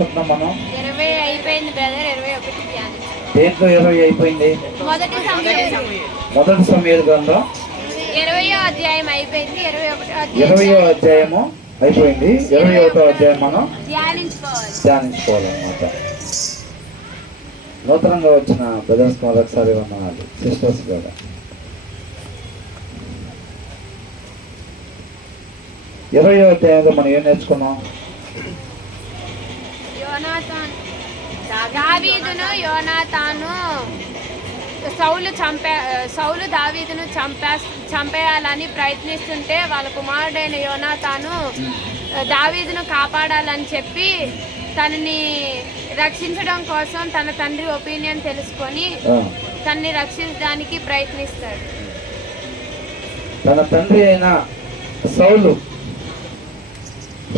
నేర్చుకుంటున్నాం మనం? 20 అయిపోయింది బ్రదర్, 21 ధ్యానం. దేంట్లో 20 అయిపోయింది? మొదటి సమూయేలు గ్రంథం 20వ అధ్యాయం అయిపోయింది, 20వ అధ్యాయము అయిపోయింది. 21వ అధ్యాయం మనం ధ్యానించుకోవాలన్నమాట. నూతనంగా వచ్చిన బ్రదర్స్ మరొకసారి వందనాలు, సిస్టర్స్ కూడా. 20వ అధ్యాయంలో మనం ఏం నేర్చుకున్నాం? దావీదును యోనాతాను సౌలు దావీదును చంపేయాలని ప్రయత్నిస్తుంటే వాళ్ళ కుమారుడైన యోనాతాను దావీదును కాపాడాలని చెప్పి తనని రక్షించడం కోసం తన తండ్రి ఒపీనియన్ తెలుసుకొని తనని రక్షించడానికి ప్రయత్నిస్తాడు. తన తండ్రి అయిన సౌలు,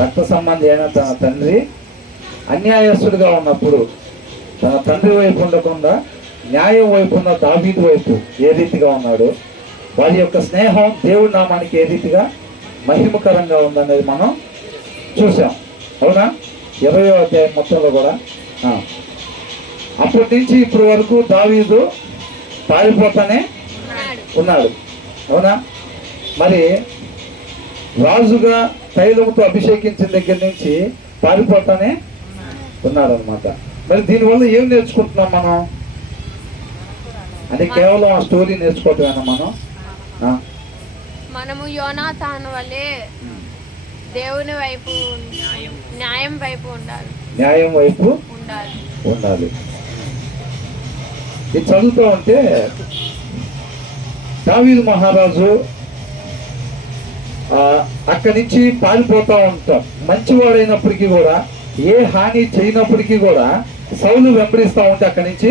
రక్త సంబంధి అయిన తన తండ్రి అన్యాయస్తుడిగా ఉన్నప్పుడు తన తండ్రి వైపు ఉండకుండా న్యాయం వైపు ఉన్న దావీదు వైపు ఏ రీతిగా ఉన్నాడు, వారి యొక్క స్నేహం దేవుడి నామానికి ఏ రీతిగా మహిమకరంగా ఉందనేది మనం చూసాం. అవునా? 20వ అధ్యాయం మొత్తంలో కూడా అప్పటి నుంచి ఇప్పటి వరకు దావీదు పారిపోతానే ఉన్నాడు. అవునా? మరి రాజుగా తైలముతో అభిషేకించిన దగ్గర నుంచి పారిపోతానే ఉన్నాడు అనమాట. మరి దీనివల్ల ఏం నేర్చుకుంటున్నాం మనం? అంటే కేవలం ఆ స్టోరీ నేర్చుకోవటమేనా మనము యోనాతాను వల్లే దేవుని వైపు, న్యాయం వైపు ఉండాలి. న్యాయం వైపు ఉండాలి. ఇది చదువుతూ ఉంటే దావీదు మహారాజు అక్కడి నుంచి పారిపోతూ ఉంటాం. మంచివాడైనప్పటికీ కూడా, ఏ హాని చేయనప్పటికీ కూడా సౌలు వెంబడిస్తూ ఉంటే అక్కడి నుంచి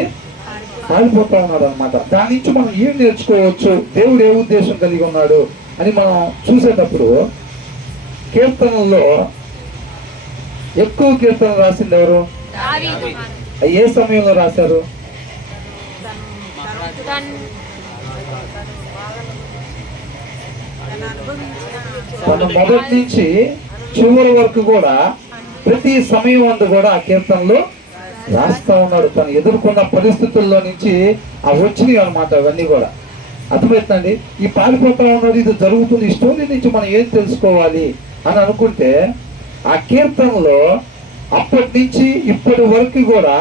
పారిపోతూ ఉన్నాడు అనమాట. దాని నుంచి మనం ఏం నేర్చుకోవచ్చు, దేవుడు ఏ ఉద్దేశం కలిగి ఉన్నాడు అని మనం చూసేటప్పుడు, కీర్తనల్లో ఎక్కువ కీర్తనలు రాసింది ఎవరు? ఏ సమయంలో రాశారు? తన మొదటి నుంచి చివరి వరకు కూడా ప్రతి సమయం అందు కూడా ఆ కీర్తనలు రాస్తా ఉన్నాడు. తను ఎదుర్కొన్న పరిస్థితుల్లో నుంచి ఆ వచ్చినాయి అనమాట. అవన్నీ కూడా అర్థమవుతుందండి. ఈ పారిపోతా ఉన్నది, ఇది జరుగుతుంది. ఈ స్టోరీ నుంచి మనం ఏం తెలుసుకోవాలి అని అనుకుంటే, ఆ కీర్తనలో అప్పటి నుంచి ఇప్పటి వరకు కూడా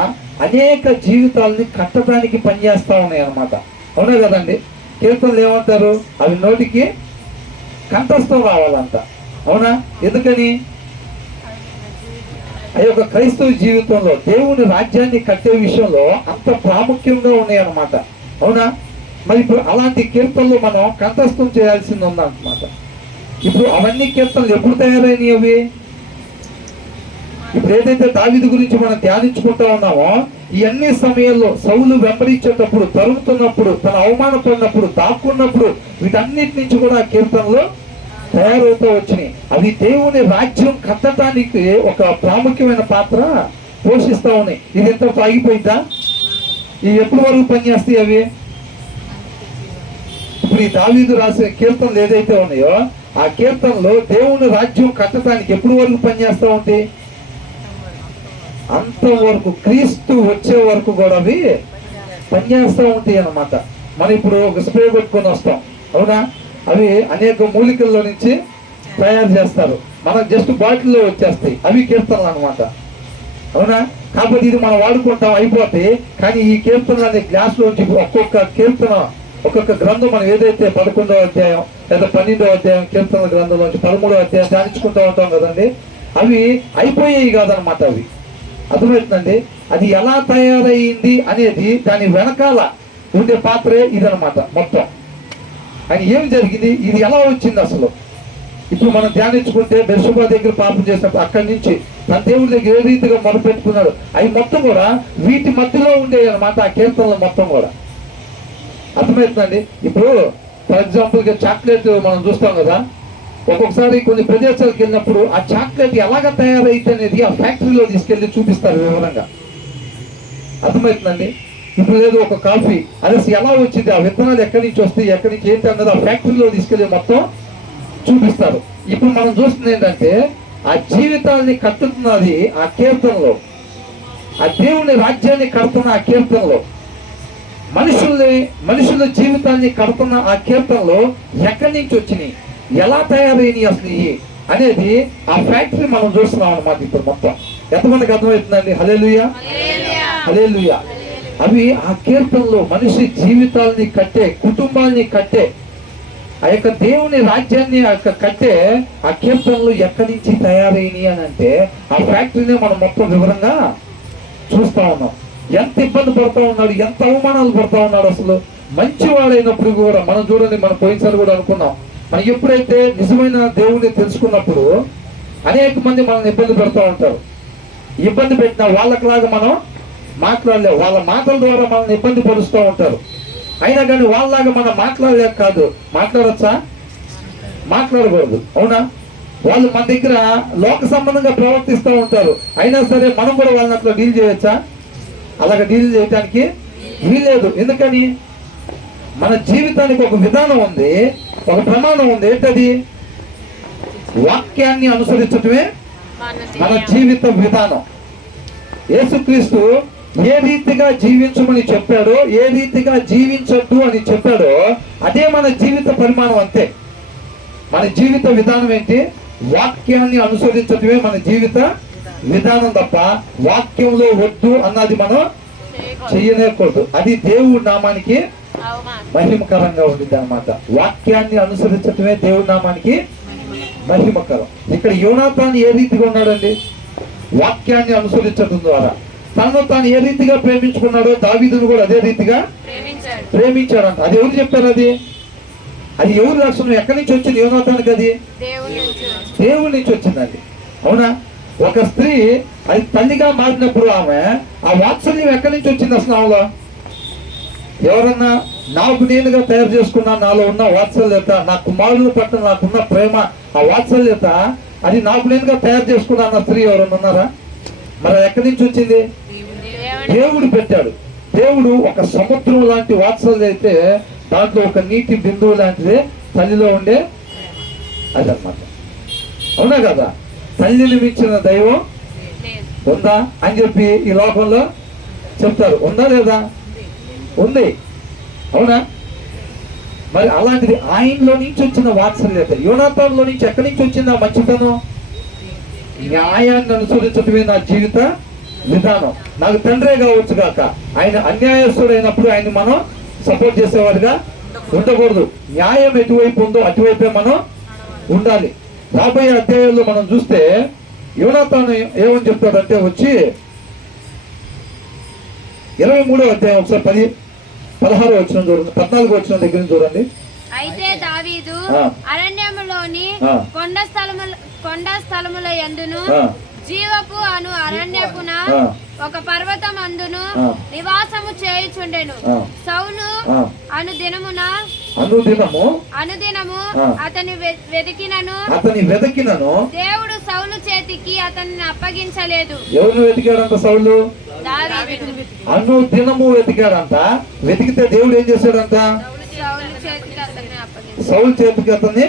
అనేక జీవితాలని కట్టడానికి పనిచేస్తా ఉన్నాయి అనమాట. అవునా కదండి? కీర్తనలు ఏమంటారు? అవి నోటికి కంఠస్థం రావాలంట. అవునా? ఎందుకని? ఆ యొక్క క్రైస్తవ జీవితంలో దేవుని రాజ్యాన్ని కట్టే విషయంలో అంత ప్రాముఖ్యంగా ఉన్నాయి అన్నమాట. అవునా? మరి ఇప్పుడు అలాంటి కీర్తనలు మనం కంఠస్థం చేయాల్సింది ఉందన్నమాట. ఇప్పుడు అవన్నీ కీర్తనలు ఎప్పుడు తయారైనవి? అవి ఇప్పుడు ఏదైతే దావీదు గురించి మనం ధ్యానించుకుంటా ఉన్నామో, ఈ అన్ని సమయాల్లో సౌలు వెంబడించేటప్పుడు, తరుగుతున్నప్పుడు, తన అవమానపడినప్పుడు, దాక్కున్నప్పుడు, వీటన్నిటి నుంచి కూడా కీర్తనలు తయారవుతూ వచ్చినాయి. అవి దేవుని రాజ్యం కట్టడానికి ఒక ప్రాముఖ్యమైన పాత్ర పోషిస్తూ ఉన్నాయి. ఇది ఎంతతో ఆగిపోయిందా? ఇవి ఎప్పటి వరకు పనిచేస్తాయి అవి? ఇప్పుడు ఈ దావీదు రాసిన కీర్తనలు ఏదైతే ఉన్నాయో, ఆ కీర్తనలో దేవుని రాజ్యం కట్టడానికి ఎప్పటి వరకు పనిచేస్తూ ఉంటాయి? అంతవరకు, క్రీస్తు వచ్చే వరకు కూడా అవి పనిచేస్తూ ఉంటాయి అన్నమాట. మనం ఇప్పుడు ఒక స్ప్రే పెట్టుకొని వస్తాం. అవునా? అవి అనేక మూలికల్లో నుంచి తయారు చేస్తారు. మనకు జస్ట్ బాటిల్లో వచ్చేస్తాయి. అవి కీర్తనలు అనమాట. అవునా? కాకపోతే ఇది మనం వాడుకుంటాం, అయిపోతాయి. కానీ ఈ కీర్తనలు అనే గ్లాస్లోంచి ఒక్కొక్క కీర్తన, ఒక్కొక్క గ్రంథం మనం ఏదైతే 11వ అధ్యాయం లేదా 12వ అధ్యాయం కీర్తన గ్రంథంలోంచి 13వ అధ్యాయం ధ్యానించుకుంటూ ఉంటాం కదండి, అవి అయిపోయాయి కాదనమాట. అవి అర్థమవుతుందండి. అది ఎలా తయారయ్యింది అనేది దాని వెనకాల ఉండే పాత్రే ఇదనమాట మొత్తం. అని ఏం జరిగింది, ఇది ఎలా వచ్చింది అసలు? ఇప్పుడు మనం ధ్యానించుకుంటే బెర్షెబా దగ్గర పాపం చేసినప్పుడు అక్కడి నుంచి తన దేవుడి దగ్గర ఏ రీతిగా మొదలుపెట్టుకున్నాడు, అవి మొత్తం కూడా వీటి మధ్యలో ఉండేవి అనమాట. ఆ కీర్తనలు మొత్తం కూడా అర్థమవుతుందండి. ఇప్పుడు ఫర్ ఎగ్జాంపుల్గా చాక్లెట్ మనం చూస్తాం కదా, ఒక్కొక్కసారి కొన్ని ప్రదేశాలకు వెళ్ళినప్పుడు ఆ చాక్లెట్ ఎలాగ తయారైతే అనేది ఆ ఫ్యాక్టరీలో తీసుకెళ్ళి చూపిస్తారు వివరంగా. అర్థమవుతుందండి. ఇప్పుడు లేదు ఒక కాఫీ, అది ఎలా వచ్చింది, ఆ విత్తనాలు ఎక్కడి నుంచి వస్తాయి, ఎక్కడి నుంచి ఏంటి అన్నది ఆ ఫ్యాక్టరీలో తీసుకెళ్ళి మొత్తం చూపిస్తారు. ఇప్పుడు మనం చూస్తుంది ఏంటంటే, ఆ జీవితాన్ని కట్టుతున్నది ఆ కీర్తనలో. ఆ దేవుని రాజ్యాన్ని కడుతున్న ఆ కీర్తనలో, మనుషుల జీవితాన్ని కడుతున్న ఆ కీర్తనలో ఎక్కడి నుంచి వచ్చినాయి, ఎలా తయారైనవి అసలు ఇవి అనేది ఆ ఫ్యాక్టరీ మనం చూస్తున్నాం అన్నమాట. ఇప్పుడు మొత్తం ఎంతమందికి అర్థమవుతుందండి? హల్లెలూయా, హల్లెలూయా. అవి ఆ కీర్తనలో మనిషి జీవితాలని కట్టే, కుటుంబాన్ని కట్టే, ఆ యొక్క దేవుని రాజ్యాన్ని కట్టే ఆ కీర్తనలు ఎక్కడి నుంచి తయారైనవి అని అంటే ఆ ఫ్యాక్టరీని మనం మొత్తం వివరంగా చూస్తా ఉన్నాం. ఎంత ఇబ్బంది పడుతూ ఉన్నాడు, ఎంత అవమానాలు పడుతూ ఉన్నాడు. అసలు మంచివాడైనప్పుడు కూడా మనం చూడండి, మనం పోయినసారి కూడా అనుకున్నాం, మనం ఎప్పుడైతే నిజమైన దేవుని తెలుసుకున్నప్పుడు అనేక మంది మనల్ని ఇబ్బంది పెడతా ఉంటారు. ఇబ్బంది పెట్టిన వాళ్ళకిలాగా మనం మాట్లాడలేవు, వాళ్ళ మాటల ద్వారా మనల్ని ఇబ్బంది పరుస్తూ ఉంటారు. అయినా కానీ వాళ్ళలాగా మనం మాట్లాడలేక కాదు, మాట్లాడచ్చా? మాట్లాడకూడదు, అవునా? వాళ్ళు మన దగ్గర లోక సంబంధంగా ప్రవర్తిస్తూ ఉంటారు. అయినా సరే మనం కూడా వాళ్ళని అట్లా డీల్ చేయొచ్చా? అలాగ డీల్ చేయడానికి వీల్లేదు. ఎందుకని? మన జీవితానికి ఒక విధానం ఉంది, ఒక ప్రమాణం ఉంది. ఏంటది? వాక్యాన్ని అనుసరించటమే మన జీవిత విధానం. యేసుక్రీస్తు ఏ రీతిగా జీవించమని చెప్పాడో, ఏ రీతిగా జీవించద్దు అని చెప్పాడో అదే మన జీవిత పరిమాణం. అంతే మన జీవిత విధానం ఏంటి? వాక్యాన్ని అనుసరించడమే మన జీవిత విధానం తప్ప వాక్యంలో వద్దు అన్నది మనం చెయ్యనేకూడదు. అది దేవుడి నామానికి మహిమకరంగా ఉంటుంది అన్నమాట. వాక్యాన్ని అనుసరించడమే దేవుడి నామానికి మహిమకరం. ఇక్కడ యోనాతాను ఏ రీతిగా ఉన్నాడండి? వాక్యాన్ని అనుసరించడం ద్వారా తనను తాను ఏ రీతిగా ప్రేమించుకున్నాడో దావీదును కూడా అదే రీతిగా ప్రేమించాడంట. అది ఎవరు చెప్పారు? అది ఎవరి లక్షణం? ఎక్కడి నుంచి వచ్చింది యోనాతానికి? అది దేవుడి నుంచి వచ్చిందండి, అవునా? ఒక స్త్రీ అది తల్లిగా మారినప్పుడు ఆమె ఆ వాత్సల్యం ఎక్కడి నుంచి వచ్చింది అసలు ఆమెలో? ఎవరన్నా నాకు నేనుగా తయారు చేసుకున్నా నాలో ఉన్న వాత్సల్యత, నా కుమారుల పట్ల నాకున్న ప్రేమ, ఆ వాత్సల్యత అది నాకు నేనుగా తయారు చేసుకున్నా అన్న స్త్రీ ఎవరన్నా ఉన్నారా? మరి ఎక్కడి నుంచి వచ్చింది? దేవుడు పెట్టాడు. దేవుడు ఒక సముద్రం లాంటి వాత్సల్యం అయితే దాంట్లో ఒక నీటి బిందువు లాంటిది తల్లిలో ఉండే అదన్నమాట, అవునా కదా? తల్లిని మించిన దైవం ఉందా అని చెప్పి ఈ లోకంలో చెప్తారు. ఉందా లేదా? ఉంది, అవునా? మరి అలాంటిది ఆయనలో నుంచి వచ్చిన వాత్సల్యత, యోనాతానులో నుంచి ఎక్కడి నుంచి వచ్చింది ఆ మంచితనం? న్యాయాన్ని అనుసరించడమే నా జీవిత విధానం. నాకు తండ్రే కావచ్చు కాక ఆయన అన్యాయస్తుడైనప్పుడు ఆయన మనం సపోర్ట్ చేసేవాడిగా ఉండకూడదు. న్యాయం ఎటువైపు ఉందో అటువైపే మనం ఉండాలి. రాబోయే అధ్యాయాల్లో మనం చూస్తే యోనాతాను ఏమని చెప్తాడంటే వచ్చి 23వ అధ్యాయం ఒకసారి 16వ వచనం చూడండి, 14వ వచనం దగ్గర నుంచి చూడండి. అయితే దావీదు అరణ్యములోని కొండ స్థలముల యందును జీవపు అను అరణ్యపున ఒక పర్వతం అందును నివాసము చేయుచుండెను. సౌలు అనుదినము అతని వెతికినను దేవుడు సౌలు చేతికి అతన్ని అప్పగించలేదు. ఎవరు వెతికాడంట? సౌలు అనుదినము వెతికాడంట. వెతికితే దేవుడు ఏం చేశాడంట? సౌలు చేతికి అతన్ని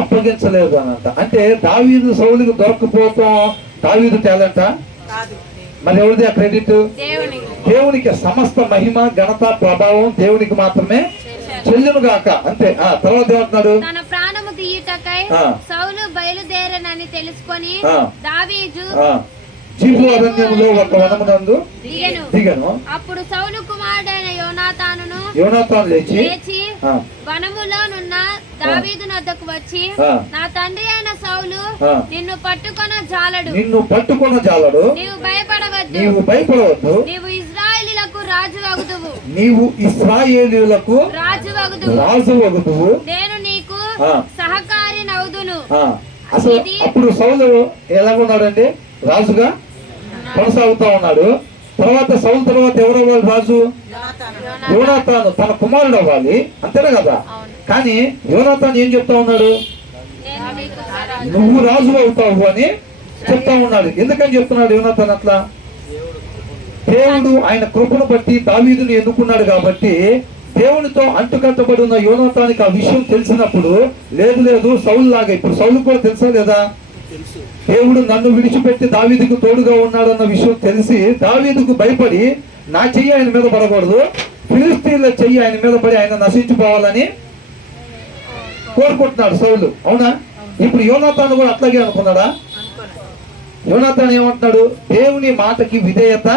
అప్పగించలేదు అనంట. అంటే దావీదు సౌలుకి దొరకపోతాం దావీదు టాలెంటా? మరి ఎవరిది ఆ క్రెడిట్? దేవునికి. సమస్త మహిమ ఘనత ప్రభావం దేవునికి మాత్రమే చెల్లును గాక. అంతే. తర్వాత ఏమంటున్నాడు? తన ప్రాణము తీయుటకై సౌలు బయలుదేరనని తెలుసుకొని దావీదు జీబు అరణ్యంలో ఒక వనమునందు దిగను. అప్పుడు సౌలు కుమారుడైన యోనాతాను లేచి వనములోనున్న దావీదు వద్దకు వచ్చి, నా తండ్రి అయిన సౌలు నిన్ను పట్టుకొన జాలడు, నీవు భయపడవద్దు, నీవు ఇశ్రాయేలీయులకు రాజువగుదువు, నేను నీకు సహకారి నౌదును. అసలు అప్పుడు సౌలు ఎలాగున్నాడండి? రాజుగా కొనసాగుతా ఉన్నాడు. తర్వాత సౌలు తర్వాత ఎవరు అవ్వాలి? రాజు యోనాతాను తన కుమారుడు అవ్వాలి, అంతేనా కదా? కానీ యోనాతాను ఏం చెప్తా ఉన్నాడు? నువ్వు రాజు అవుతావు అని చెప్తా ఉన్నాడు. ఎందుకని చెప్తున్నాడు యోనాతాను అట్లా? దేవుడు ఆయన కృపను బట్టి దావీదుని ఎన్నుకున్నాడు కాబట్టి దేవునితో అంటుకట్టబడి ఉన్న యోనాతానికి ఆ విషయం తెలిసినప్పుడు లేదు సౌలు లాగా ఇప్పుడు సౌలు కూడా తెలుసా లేదా? దేవుడు నన్ను విడిచిపెట్టి దావీదుకు తోడుగా ఉన్నాడన్న విషయం తెలిసి దావీదుకు భయపడి నా చెయ్యి ఆయన మీద పడకూడదు, ఫిలిస్తీన్ల చెయ్యి ఆయన మీద పడి ఆయన నశించిపోవాలని కోరుకుంటున్నాడు సౌలు. అవునా? ఇప్పుడు యోనాతాను కూడా అట్లాగే అనుకున్నాడా? యోనాతాను ఏమంటున్నాడు? దేవుని మాటకి విధేయత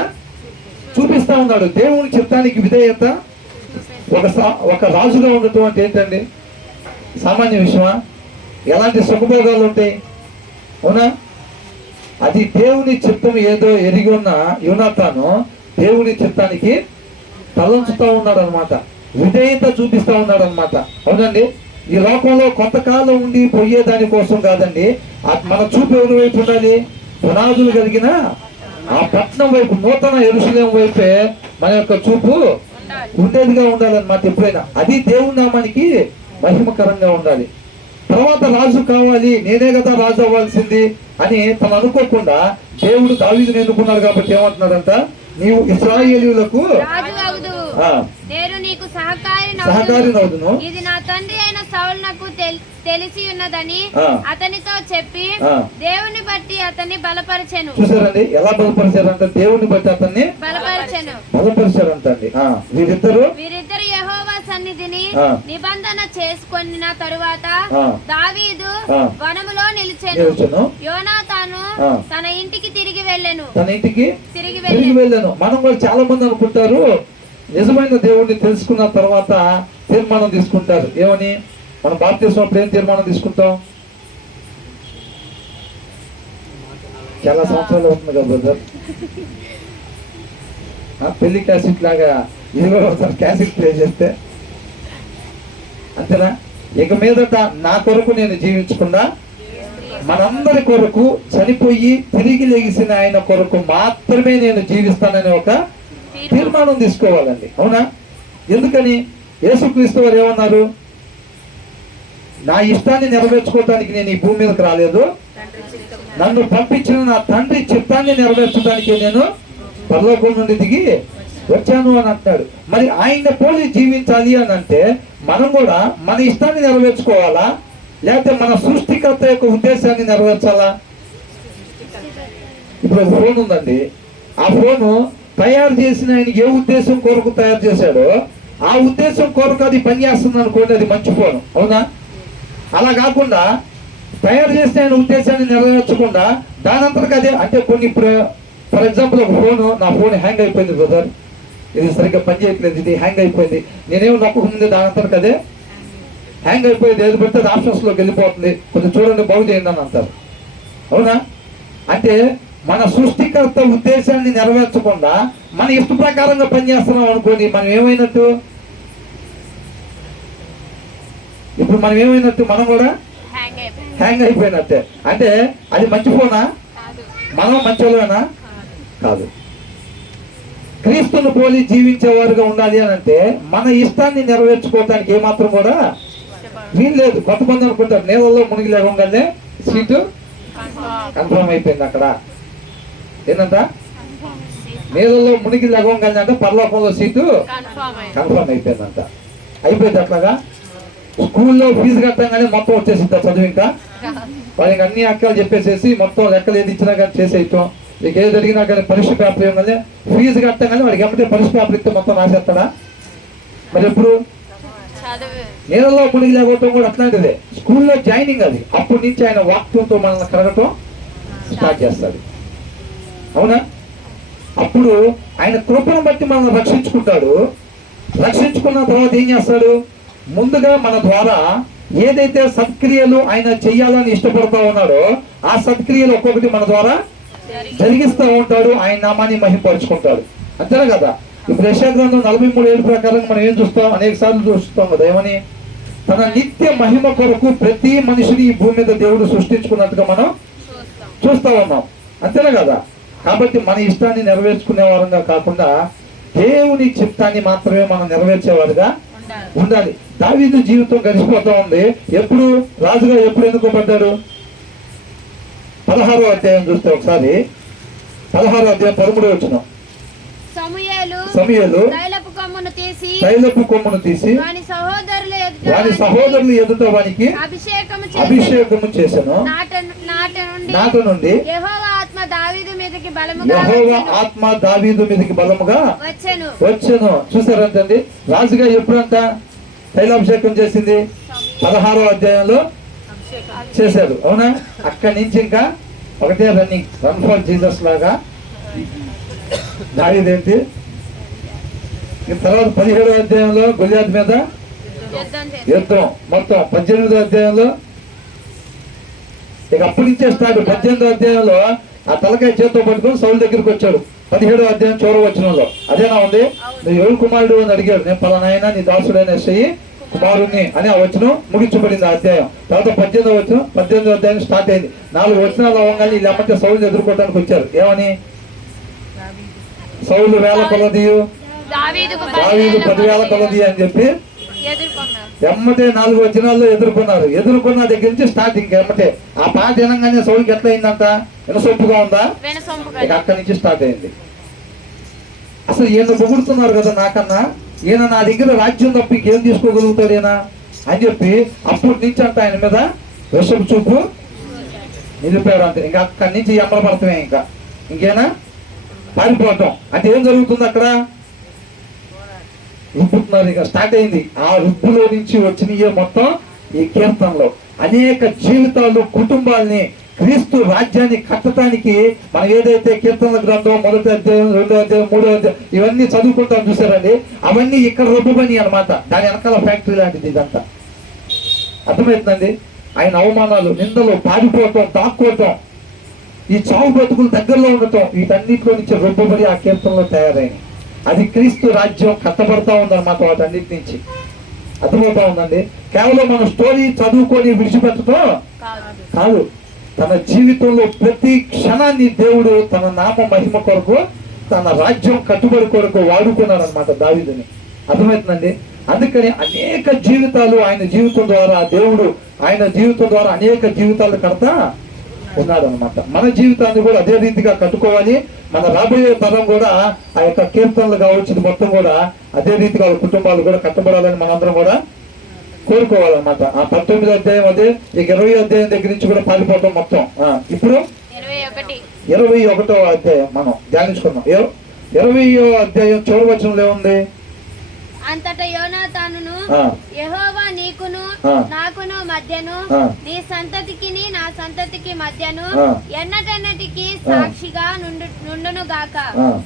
చూపిస్తా ఉన్నాడు. దేవుని చిత్తానికి విధేయత ఒక రాజుగా ఉండటం అంటే ఏంటండి? సామాన్య విషయమా? ఎలాంటి సుఖభోగాలు ఉంటాయి? అవునా? అది దేవుని చిత్తం ఏదో ఎరిగి ఉన్న యోనాతాను దేవుని చిత్తానికి తలంచుతూ ఉన్నాడు అనమాట, విధేయత చూపిస్తూ ఉన్నాడు అనమాట. అవునండి? ఈ లోకంలో కొంతకాలం ఉండి పోయే దాని కోసం కాదండి, మన చూపు ఎవరి వైపు ఉండాలి? పునాదులు కలిగిన ఆ పట్నం వైపు, నూతన యెరూషలేము వైపే మన యొక్క చూపు ఉండేదిగా ఉండాలన్నమాట ఎప్పుడైనా. అది దేవుని నామానికి మహిమకరంగా ఉండాలి. తర్వాత రాజు కావాలి, నేనే కదా రాజు అవ్వాల్సింది అని తను అనుకోకుండా దేవుడు దావీదుని ఎన్నుకున్నాడు. కాబట్టి ఏమంటున్నాడంట? నీవు ఇశ్రాయేలీయులకు నేను నీకు సహకారి నవుదును, ఇది నా తండ్రి అయిన సౌలు నాకు తెలిసి ఉన్నదని అతనితో చెప్పి దేవుని బట్టి అతన్ని బలపరిచెను. చూసారండి ఎలా బలపరిచారంట? దేవుని బట్టి అతన్ని బలపరిచారంట అండి. వీరిద్దరు యెహోవా సన్నిధిని నిబంధన చేసుకొనిన తరువాత దావీదు వనములో నిలిచెను. యోనాతాను తన ఇంటికి తిరిగి వెళ్ళెను. మనం కూడా చాలా మంది అనుకుంటారు నిజమైన దేవుడిని తెలుసుకున్న తర్వాత తీర్మానం తీసుకుంటారు. ఏమని? మనం బాప్తిస్మం అప్పుడు ఏం తీర్మానం తీసుకుంటాం? చాలా సంవత్సరాలు అవుతుంది కదా బ్రదర్. పెళ్లి క్యాసెట్ లాగా ఇదిగో క్యాసెట్ ప్లే చేస్తే అంతేనా? ఇక మీదట నా కొరకు నేను జీవించకుండా మనందరి కొరకు చనిపోయి తిరిగి లెగిసిన ఆయన కొరకు మాత్రమే నేను జీవిస్తానని ఒక తీర్మానం తీసుకోవాలండి. అవునా? ఎందుకని? యేసుక్రీస్తు వారు ఏమన్నారు? నా ఇష్టాన్ని నెరవేర్చుకోవడానికి నేను ఈ భూమి మీదకి రాలేదు, నన్ను పంపించిన నా తండ్రి చిత్తాన్ని నెరవేర్చడానికి నేను పరలోకం నుండి దిగి వచ్చాను అని అంటాడు. మరి ఆయన పోలి జీవించాలి అని అంటే మనం కూడా మన ఇష్టాన్ని నెరవేర్చుకోవాలా, లేకపోతే మన సృష్టికర్త యొక్క ఉద్దేశాన్ని నెరవేర్చాలా? ఇప్పుడు ఒక ఫోన్ ఉందండి, ఆ ఫోను తయారు చేసిన ఆయన ఏ ఉద్దేశం కొరకు తయారు చేశాడో ఆ ఉద్దేశం కొరకు అది పనిచేస్తుంది అనుకోండి, అది మంచి ఫోన్. అవునా? అలా కాకుండా తయారు చేసిన ఆయన ఉద్దేశాన్ని నెరవేర్చకుండా దానంతరకు అదే అంటే కొన్ని ఇప్పుడు ఫర్ ఎగ్జాంపుల్ ఒక ఫోను, నా ఫోన్ హ్యాంగ్ అయిపోయింది బ్రదర్, ఇది సరిగ్గా పని చేయట్లేదు, ఇది హ్యాంగ్ అయిపోయింది, నేనేమో నొక్కకుంది దానంతరకు అదే హ్యాంగ్ అయిపోయింది, ఏది పెడితే అది ఆప్షన్స్లోకి వెళ్ళిపోతుంది, కొంచెం చూడండి బాగు చేయండి అని అంటారు. అవునా? అంటే మన సృష్టికర్త ఉద్దేశాన్ని నెరవేర్చకుండా మన ఇష్ట ప్రకారంగా పనిచేస్తున్నాం అనుకోండి, మనం ఏమైనట్టు? ఇప్పుడు మనం ఏమైనట్టు? మనం కూడా హ్యాంగ్ అయిపోయినట్టే. అంటే అది మంచి ఫోనా? మనం మంచోళ్ళమేనా? కాదు. క్రీస్తును పోలి జీవించేవారుగా ఉండాలి అని అంటే మన ఇష్టాన్ని నెరవేర్చుకోవడానికి ఏమాత్రం కూడా వీలు లేదు. కొంతమంది అనుకుంటారు నీళ్ళలో మునిగి లేవగానే సీటు కన్ఫర్మ్ అయిపోయింది. అక్కడ ఏంటంట? నీళ్ళలో మునిగి లేవగానే అంటే పరలోకంలో సీటు కన్ఫర్మ్ అయిపోయిందంట. అయిపోయింది అట్లాగా. స్కూల్లో ఫీజు కట్టంగానే మొత్తం వచ్చేసింది చదువు. ఇంకా వాళ్ళకి అన్ని అక్కలు చెప్పేసేసి మొత్తం లెక్కలు ఏది ఇచ్చినా కానీ చేసేయటం, నీకు ఏది జరిగినా కానీ పరీక్ష పేపర్ ఇవ్వగానే ఫీజు కట్టంగానే వాడికి ఏమంటే పరీక్ష పేపర్ ఇస్తే మొత్తం రాసేస్తాడా? మరి ఎప్పుడు నీళ్ళలో మునిగి లేకపోవటం కూడా అట్లాంటిదే. స్కూల్లో జాయినింగ్ అది. అప్పటి నుంచి ఆయన వాక్యంతో మనల్ని కరగటం స్టార్ట్ చేస్తాడు. అవునా? అప్పుడు ఆయన కృపను బట్టి మనల్ని రక్షించుకుంటాడు. రక్షించుకున్న తర్వాత ఏం చేస్తాడు? ముందుగా మన ద్వారా ఏదైతే సత్క్రియలు ఆయన చెయ్యాలని ఇష్టపడుతూ ఉన్నాడో ఆ సత్క్రియలు ఒక్కొక్కటి మన ద్వారా జరిగిస్తూ ఉంటాడు. ఆయన నామాన్ని మహిమపరుచుకుంటాడు. అంతేనా కదా? ఇప్పుడు యెషయా గ్రంథం 43:7 ప్రకారం మనం ఏం చూస్తాం? అనేక సార్లు చూస్తాం కదా. ఏమని? తన నిత్య మహిమ కొరకు ప్రతి మనిషిని ఈ భూమి మీద దేవుడు సృష్టించుకున్నట్టుగా మనం చూస్తా ఉన్నాం. అంతేనా కదా? కాబట్టి మన ఇష్టాన్ని నెరవేర్చుకునే వారంగా కాకుండా దేవుని చిత్తాన్ని మాత్రమే మనం నెరవేర్చేవారుగా ఉండాలి. దావీదు జీవితం గడిచిపోతా ఉంది. ఎప్పుడు రాజుగా ఎప్పుడు ఎన్నుకోబడ్డాడు? 16వ అధ్యాయం చూస్తే ఒకసారి 16వ అధ్యాయం 13వ వచనం. సమూయేలు తైలపు కొమ్మును కొమ్మును తీసి వాని సహోదరుల ఎదుట వానికి అభిషేకము చేసెను. నాట నుండి యెహోవా ఆత్మ దావీదు మీదకి బలముగా వచ్చెను. చూసారంటండి, రాజుగా ఎప్పుడంట తైలాభిషేకం చేసింది? 16వ అధ్యాయంలో చేశారు, అవునా? అక్కడి నుంచి ఇంకా ఒకటే రన్నింగ్, రన్ ఫర్ జీసస్ లాగా దావీదేంటి. తర్వాత 17వ అధ్యాయంలో గొలియాతు మీద యుద్ధం, మొత్తం 18వ అధ్యాయంలో ఇక అప్పటి నుంచే స్టార్ట్. 18వ అధ్యాయంలో ఆ తలకాయ చేతితో పట్టుకొని సౌలు దగ్గరికి వచ్చాడు. 17వ అధ్యాయం చివరి వచనంలో అదేనా ఉంది. నువ్వు ఎవరు కుమారుడు అని అడిగాడు. నేను పలానాయన నీ దాసుడైన యేసయ్య కుమారుణ్ణి అని ఆ వచనం ముగించబడింది ఆ అధ్యాయం. తర్వాత 18వ అధ్యాయం స్టార్ట్ అయింది. 4 వచనాలు అవ్వగానే వీళ్ళు ఎమ్మంటే సౌలు ఎదుర్కోవడానికి వచ్చారు. ఏమని? సౌలు వేల కొలదియు, దావీదు 10,000 కొలది అని చెప్పి ఎమ్మటే 4 వచనాల్లో ఎదుర్కొన్న దగ్గర నుంచి స్టార్ట్. ఇంకెమ్మటే ఆ పాట వినంగానే సౌలుకి ఎట్లా అయిందంట? వినసొంపుగా ఉందా? ఇక అక్కడి నుంచి స్టార్ట్ అయింది. అసలు ఈయన పొగుడుతున్నారు కదా, నాకన్నా ఈయన నా దగ్గర రాజ్యం తప్ప ఇంకేం తీసుకోగలుగుతాడు ఈయన అని చెప్పి అప్పటి నుంచి అంట ఆయన మీద విషపు చూపు నిలిపాడు. అంతే. ఇంకా అక్కడి నుంచి ఎమ్మల పడతామే, ఇంకేనా పారిపోవటం. అంటే ఏం జరుగుతుంది అక్కడ? రుబ్బుతున్నారు. ఇక స్టార్ట్ అయింది. ఆ రుబ్బులో నుంచి వచ్చినయే మొత్తం ఈ కీర్తనలో అనేక జీవితాలు, కుటుంబాలని క్రీస్తు రాజ్యాన్ని కట్టడానికి మనం ఏదైతే కీర్తనల గ్రంథం 1వ అధ్యాయం, 2వ అధ్యాయం, 3వ అధ్యాయం ఇవన్నీ చదువుకుంటాం చూసారండి. అవన్నీ ఇక్కడ రుబ్బుబని అనమాట. దాని వెనకాల ఫ్యాక్టరీ లాంటిది ఇదంతా. అర్థమవుతుందండి? ఆయన అవమానాలు, నిందలు, పారిపోవటం, దాక్కోవటం, ఈ చావు బ్రతుకులు దగ్గరలో ఉండటం, వీటన్నిటిలో నుంచి రుబ్బబడి ఆ కీర్తనలో తయారైంది. అది క్రీస్తు రాజ్యం కట్టబడతా ఉందన్నమాట వాటన్నిటి నుంచి. అర్థమవుతా ఉందండి? కేవలం మన స్టోరీ చదువుకొని విడిచిపెట్టడం కాదు. తన జీవితంలో ప్రతి క్షణాన్ని దేవుడు తన నామ మహిమ కొరకు, తన రాజ్యం కట్టుబడి కొరకు వాడుకున్నాడు అనమాట దావీదుని. అర్థమవుతుందండి? అందుకని అనేక జీవితాలు ఆయన జీవితం ద్వారా, దేవుడు ఆయన జీవితం ద్వారా అనేక జీవితాలు కడతా ఉన్నాడు అనమాట. మన జీవితాన్ని కూడా అదే రీతిగా కట్టుకోవాలి. మన రాబోయే తరం కూడా ఆ యొక్క కీర్తనలు కావచ్చు మొత్తం కూడా అదే రీతిగా కుటుంబాలు కూడా కట్టబడాలని మనందరం కూడా కోరుకోవాలన్నమాట. ఆ 19వ అధ్యాయం అదే, ఇక 20వ అధ్యాయం దగ్గర నుంచి కూడా పారిపోవటం మొత్తం. ఇప్పుడు 21వ అధ్యాయం మనం ధ్యానించుకున్నాం. 20వ అధ్యాయం చివరి వచనంలో ఏముంది? అంతటా యోనాతానును యెహోవా నీకును నాకును మధ్యను నీ సంతతికి నా సంతతికి మధ్యను ఎన్నటెన్నటికి సాక్షిగా నుండును గాక.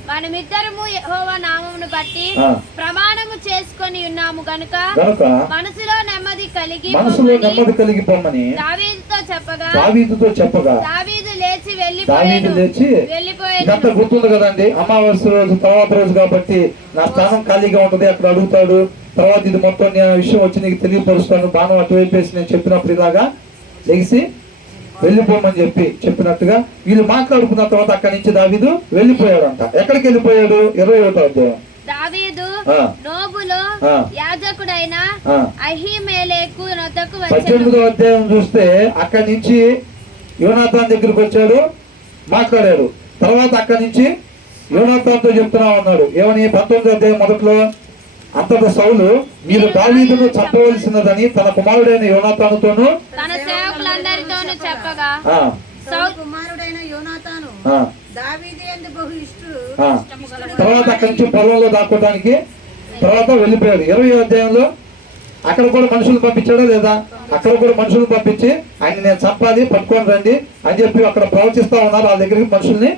మనమిద్దరము యెహోవా నామమును బట్టి ప్రమాణము చేసుకొని ఉన్నాము గనుక మనసులో నెమ్మది కలిగి పొమ్మని దావీదుతో చెప్పగా దావీదు లేచి వెళ్ళిపోయాడు. గుర్తుంది కదండి, అమావాస్య రోజు తర్వాత రోజు కాబట్టి నా స్థానం ఖాళీగా ఉంటది, అక్కడ అడుగుతాడు. తర్వాత ఇది మొత్తం నేను విషయం వచ్చి నీకు తెలియపరుస్తాను, బాణం అటువైపు వేసి నేను చెప్పినప్పుడు ఇలాగా లెగిసి వెళ్ళిపోమని చెప్పినట్టుగా వీళ్ళు మాట్లాడుకున్న తర్వాత అక్కడి నుంచి దావీదు వెళ్ళిపోయాడంట. ఎక్కడికి వెళ్ళిపోయాడు? 21వ అధ్యాయం. దావీదు నోబులో యాజకుడైన అహీమెలెకు నొద్దకు వచ్చాడు. 18వ అధ్యాయం చూస్తే అక్కడి నుంచి యోనాతాను దగ్గరికి వచ్చాడు, మాట్లాడాడు. తర్వాత అక్కడి నుంచి యోనాతానుతో చెప్తున్నా ఉన్నాడు. ఏమని? 19వ అధ్యాయం మొదట్లో అంతటా సౌలు మీరు దావీదును చంపవలసినదని తన కుమారుడైన యోనాతానుతోను తన సేవకులందరితోను చెప్పగా కుమారుడైన యోనాతాను దావీదు బహు ఇష్టుడు. తర్వాత అక్కడి నుంచి పొలంలో దాక్కోవడానికి తర్వాత వెళ్ళిపోయాడు. 20వ అధ్యాయంలో అక్కడ కూడా మనుషులు పంపించాడా లేదా? అక్కడ కూడా మనుషులు పంపించి ఆయన నేను చంపాలి, పట్టుకొని రండి అని చెప్పి అక్కడ ప్రవచిస్తా ఉన్నారు. వాళ్ళ దగ్గరికి మనుషుల్ని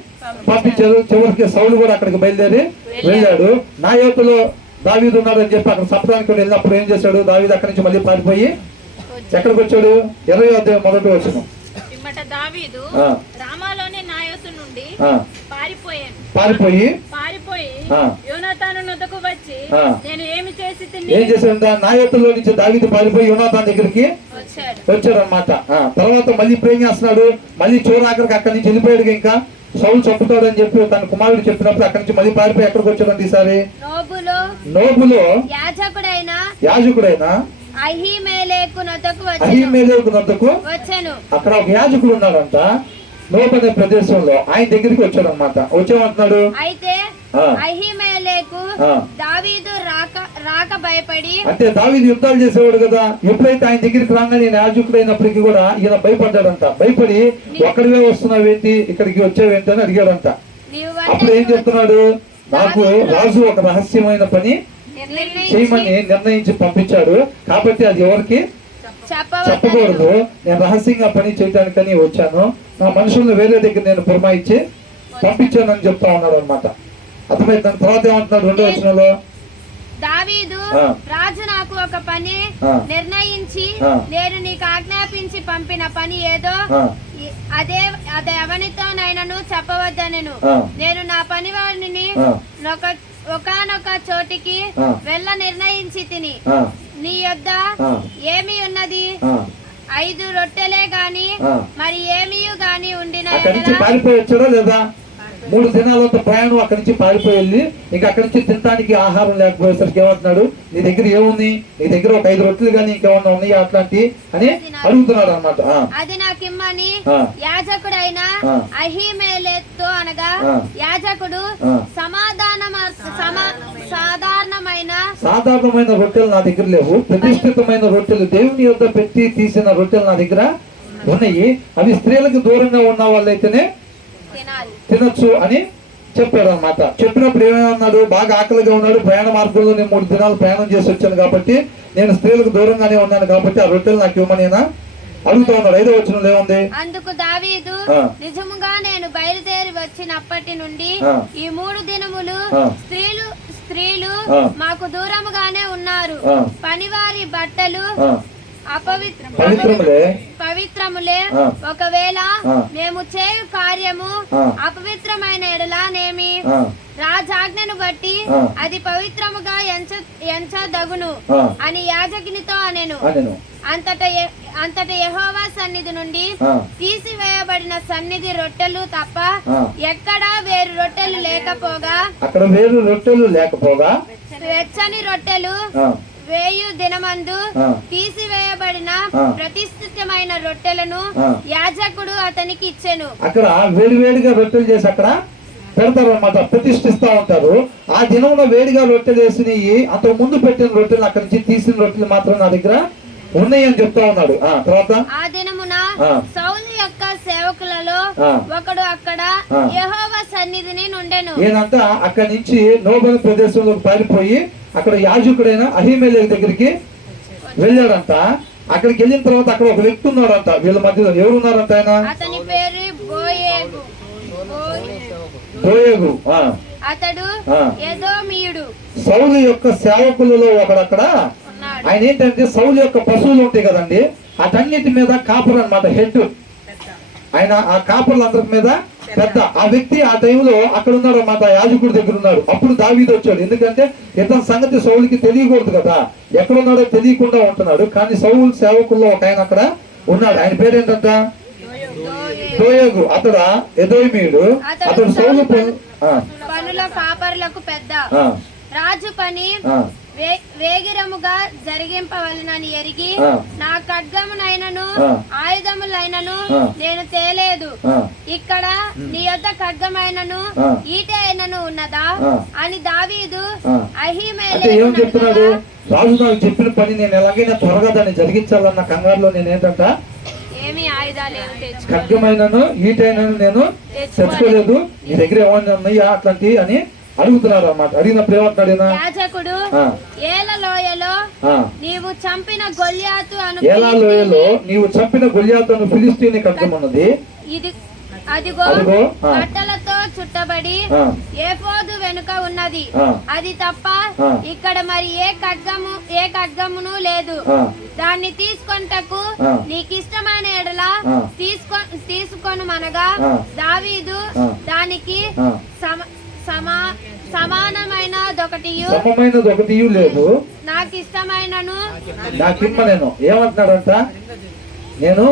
పంపించారు. చివరికి సౌలు కూడా అక్కడికి బయలుదేరి వెళ్ళాడు. నా యోతులో దావీదు ఉన్నాడు అని చెప్పి అక్కడ చంపడానికి వెళ్ళినప్పుడు ఏం చేశాడు? దావీదు అక్కడి నుంచి మళ్ళీ పారిపోయి ఎక్కడికి వచ్చాడు? 20వ అధ్యాయం మొదటి వచనం. దావీదు రామాలోని నాయోతు నుండి పారిపోయి యోనాతాను నొద్దకు వచ్చి నేను ఏమి చేసి ఏం చేశాడు? నాయోతులో నుంచి దావీదు పారిపోయి యోనాతాను దగ్గరికి వచ్చాడు అన్నమాట. తర్వాత మళ్ళీ ఇప్పుడు ఏం చేస్తున్నాడు? మళ్ళీ చివరాఖరికి అక్కడి నుంచి వెళ్ళిపోయాడు. ఇంకా సౌలు చంపుతాడు అని చెప్పి తన కుమారుడు చెప్పినప్పుడు అక్కడి నుంచి మళ్ళీ పారిపోయి ఎక్కడికి వచ్చాడు? ఈసారి నోబులో యాజకుడైన అహీమెలెకు నొద్దకు వచ్చాను. అక్కడ ఒక యాజకుడు ఉన్నాడంట నోబు అనే ప్రదేశంలో. ఆయన దగ్గరికి వచ్చాడు అనమాట. వచ్చామంటున్నాడు. అయితే అహీమెలెకు దావీదు రాక రాక భయపడి అంటే దావీదు యుద్ధాలు చేసేవాడు కదా, ఎప్పుడైతే ఆయన దగ్గరికి రాగానే ఈయన యాజకుడైనప్పటికీ కూడా ఈయన భయపడ్డాడంట. భయపడి ఒక్కడివే వస్తున్నావేంటి, ఇక్కడికి వచ్చావేంటి అని అడిగాడంట. నీవు అప్పుడు ఏం చెప్తున్నాడు, నాకు రాజు ఒక రహస్యమైన పని చేయమని నిర్ణయించి పంపించాడు, కాబట్టి అది ఎవరికి చెప్పకూడదు, నేను రహస్యంగా పని చేయడానికని వచ్చాను, నా మనుషులను వేరే దగ్గర నేను పురమాయించి పంపించానని చెప్తా ఉన్నాడు అనమాట. అర్థమైంది. దాని తర్వాత ఏమంటున్నాడు రెండో వచనంలో, దావీదు రాజు నాకు ఒక పని నిర్ణయించి నేను నీకు ఆజ్ఞాపించి పంపిన పని ఏదో అదే ఎవనితోనైనను చెప్పవద్దనెను. నేను నా పనివాడిని ఒకనొక చోటికి వెళ్ళ నిర్ణయించి తిని, నీ యొద్ద ఏమి ఉన్నది, 5 రొట్టెలే గాని మరి ఏమీ గాని ఉండిన లేదా 3 దినాలంత ప్రయాణం అక్కడి నుంచి పారిపోయి వెళ్ళి ఇంకా అక్కడి నుంచి తినడానికి ఆహారం లేకపోయేసరికి ఏమంటున్నాడు, నీ దగ్గర ఏముంది, నీ దగ్గర ఒక 5 రొట్టెలు కానీ ఇంకేమన్నా ఉన్నాయా అట్లాంటి అని అడుగుతున్నాడు అనమాట. అది నాకిమ్మని యాజకుడైన అహీమెలెతో అనగా యాజకుడు సాధారణమైన రొట్టెలు నా దగ్గర లేవు, ప్రతిష్ఠితమైన రొట్టెలు దేవుని యొద్ద పెట్టి తీసిన రొట్టెలు నా దగ్గర ఉన్నాయి, అవి స్త్రీలకు దూరంగా ఉన్న వాళ్ళైతేనే తినొచ్చు అని చెప్పాడు అనమాట. చెప్పినప్పుడు ఏమన్నాడు, బాగా ఆకలిగా ఉన్నాడు, ప్రయాణ మార్గంలో నేను 3 దినాలు ప్రయాణం చేసి వచ్చాను కాబట్టి నేను స్త్రీలకు దూరంగానే ఉన్నాను కాబట్టి ఆ రొట్టెలు నాకు ఇవ్వమని అడుగుతా ఉన్నాడు. 5వ వచనంలో ఏముంది, అందుకు దావీదు నిజముగా నేను బయలుదేరి వచ్చినప్పటి నుండి ఈ 3 దినములు స్త్రీలు మాకు దూరముగానే ఉన్నారు, పనివారి బట్టలు పవిత్రములే, ఒకవేళ మేము చేయు కార్యము అపవిత్రమైన ఎడలానేమి రాజాజ్ఞను బట్టి అది పవిత్రముగా ఎంచదగును అని యాజకునితో అనెను. అంతట యెహోవా సన్నిధి నుండి తీసివేయబడిన సన్నిధి రొట్టెలు తప్ప ఎక్కడా వేరు రొట్టెలు లేకపోగా వెచ్చని రొట్టెలు 1000 దినమందు తీసివేయబడిన ప్రతిష్ఠితమైన రొట్టెలను యాజకుడు అతనికి ఇచ్చెను. అక్కడ వేడివేడిగా రొట్టెలు చేసి అక్కడ పెడతారు అనమాట, ప్రతిష్ఠిస్తా ఉంటారు. ఆ దినంలో వేడిగా రొట్టెలు వేసినవి అంతకు ముందు పెట్టిన రొట్టెలు అక్కడి నుంచి తీసిన రొట్టెలు మాత్రం నా దగ్గర ఉన్నాయి అని చెప్తా ఉన్నాడు. తర్వాత ఆ దినమున సౌలు యొక్క సేవకులలో ఒకడు అక్కడ యెహోవా సన్నిధిని నుండెను. ఈయనంట అక్కడి నుంచి నోబెల్ ప్రదేశంలోకి పారిపోయి అక్కడ యాజకుడైన అహీమెలెకు దగ్గరికి వెళ్ళాడంట. అక్కడికి వెళ్ళిన తర్వాత అక్కడ ఒక వ్యక్తి ఉన్నాడంట, వీళ్ళ మధ్యలో ఎవరు ఉన్నారంట, ఆయన అతని పేరు బోయేగు. అతడు ఎదోమీయుడు, సౌలు యొక్క సేవకులలో ఒకడు అక్కడ. ఆయన ఏంటంటే సౌలు యొక్క పశువులు ఉంటాయి కదండి, అటన్నిటి మీద కాపురు అనమాట, హెడ్ ఆయన. ఆ కాపురులందరి మీద పెద్ద. ఆ వ్యక్తి ఆ టైంలో అక్కడ ఉన్నాడు అన్నమాట, యాజకుడి దగ్గర ఉన్నాడు. అప్పుడు దావీదు వచ్చాడు, ఎందుకంటే ఇతని సంగతి సౌలుకి తెలియకూడదు కదా, ఎక్కడున్నాడో తెలియకుండా ఉంటున్నాడు. కానీ సౌలు సేవకుల్లో ఒక ఆయన అక్కడ ఉన్నాడు, ఆయన పేరేంటంట దోయేగు. అతడు ఎదోమీయుడు. అతడు సౌలు పనుల కాపరులకు పెద్ద. రాజు పని వేగిరముగా జరిగింపవలనని ఎరిగి నా ఖడ్గమునైనను ఆయుధములైనను నేను తేలేదు, ఇక్కడ నీ యొద్ద ఖడ్గమైనను ఈటె అయినను ఉన్నదా అని దావీదు అహీమెలెకు చెప్తున్నాడు. రాజు నాకు చెప్పిన పని నేను ఎలాగైనా త్వరగా దాన్ని జరిగించాలన్న కంగారులో నేను ఏంటంట ఏమి ఆయుధాలు ఖడ్గమైనను ఈటైనను నేను తెచ్చుకోలేదు, నీ దగ్గర ఏమన్నా ఉన్నాయా అట్లాంటి అని అడుగుతున్నారు అన్నమాట. అడిగినప్పుడు ఏమంటాడు యాజకుడు, ఏలా లోయలో నీవు చంపిన గొల్యాతు అను ఫిలిష్తీయుని ఖడ్గం ఉన్నది, అదిగో బట్టలతో చుట్టబడి ఏఫోదు వెనుక ఉన్నది, అది తప్ప ఇక్కడ మరి ఏ ఖడ్గమును లేదు, దాన్ని తీసుకొనుటకు నీకిష్టమైన ఎడల తీసుకొనుమనగా దావీదు దానికి సమానమైనదొకటియు లేదు, నాకు ఇష్టమైనను నాకిమ్మనేను. ఏమంటున్నాడంట, నేను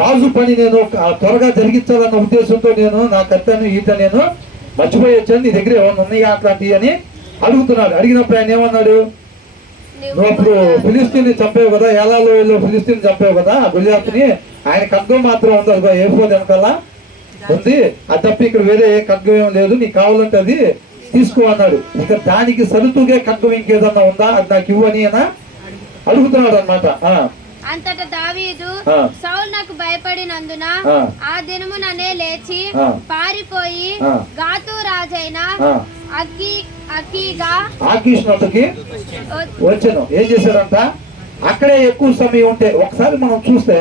రాజు పని నేను త్వరగా జరిగించాలన్న ఉద్దేశంతో నేను నా కత్తాను ఈట నేను మర్చిపోయొచ్చాను, నీ దగ్గర ఏమన్నా ఉన్నాయా అట్లాంటివి అని అడుగుతున్నాడు. అడిగినప్పుడు ఆయన ఏమన్నాడు, నువ్వు అప్పుడు ఫిలిస్తీన్ని చంపావు కదా, ఏలాలో ఫిలిస్తీన్ని చంపావు కదా గొల్యాతుని, ఆయన ఖడ్గం మాత్రం ఉంది, అదిగో ఏఫోదు వెనకాల ఉంది, అది తప్ప ఇక్కడ వేరే ఏ ఖడ్గం ఏం లేదు, నీకు కావాలంటే అది తీసుకో అన్నాడు. ఇక దానికి సరుతుగా ఖడ్గం ఇంకేదన్నా ఉందా, అది నాకు ఇవ్వని అని అడుగుతున్నాడు అనమాట. అంతటా దావీదు ఆ. సౌలు నాకు భయపడినందున ఆ. ఆ దినముననే లేచి ఆ. పారిపోయి ఆ. గాతు రాజైన అకీగా ఆకీష్ నోటికి వచ్చాను. ఏం చేశాడంట, అక్కడే ఎక్కువ సమయం ఉంటే. ఒకసారి మనం చూస్తే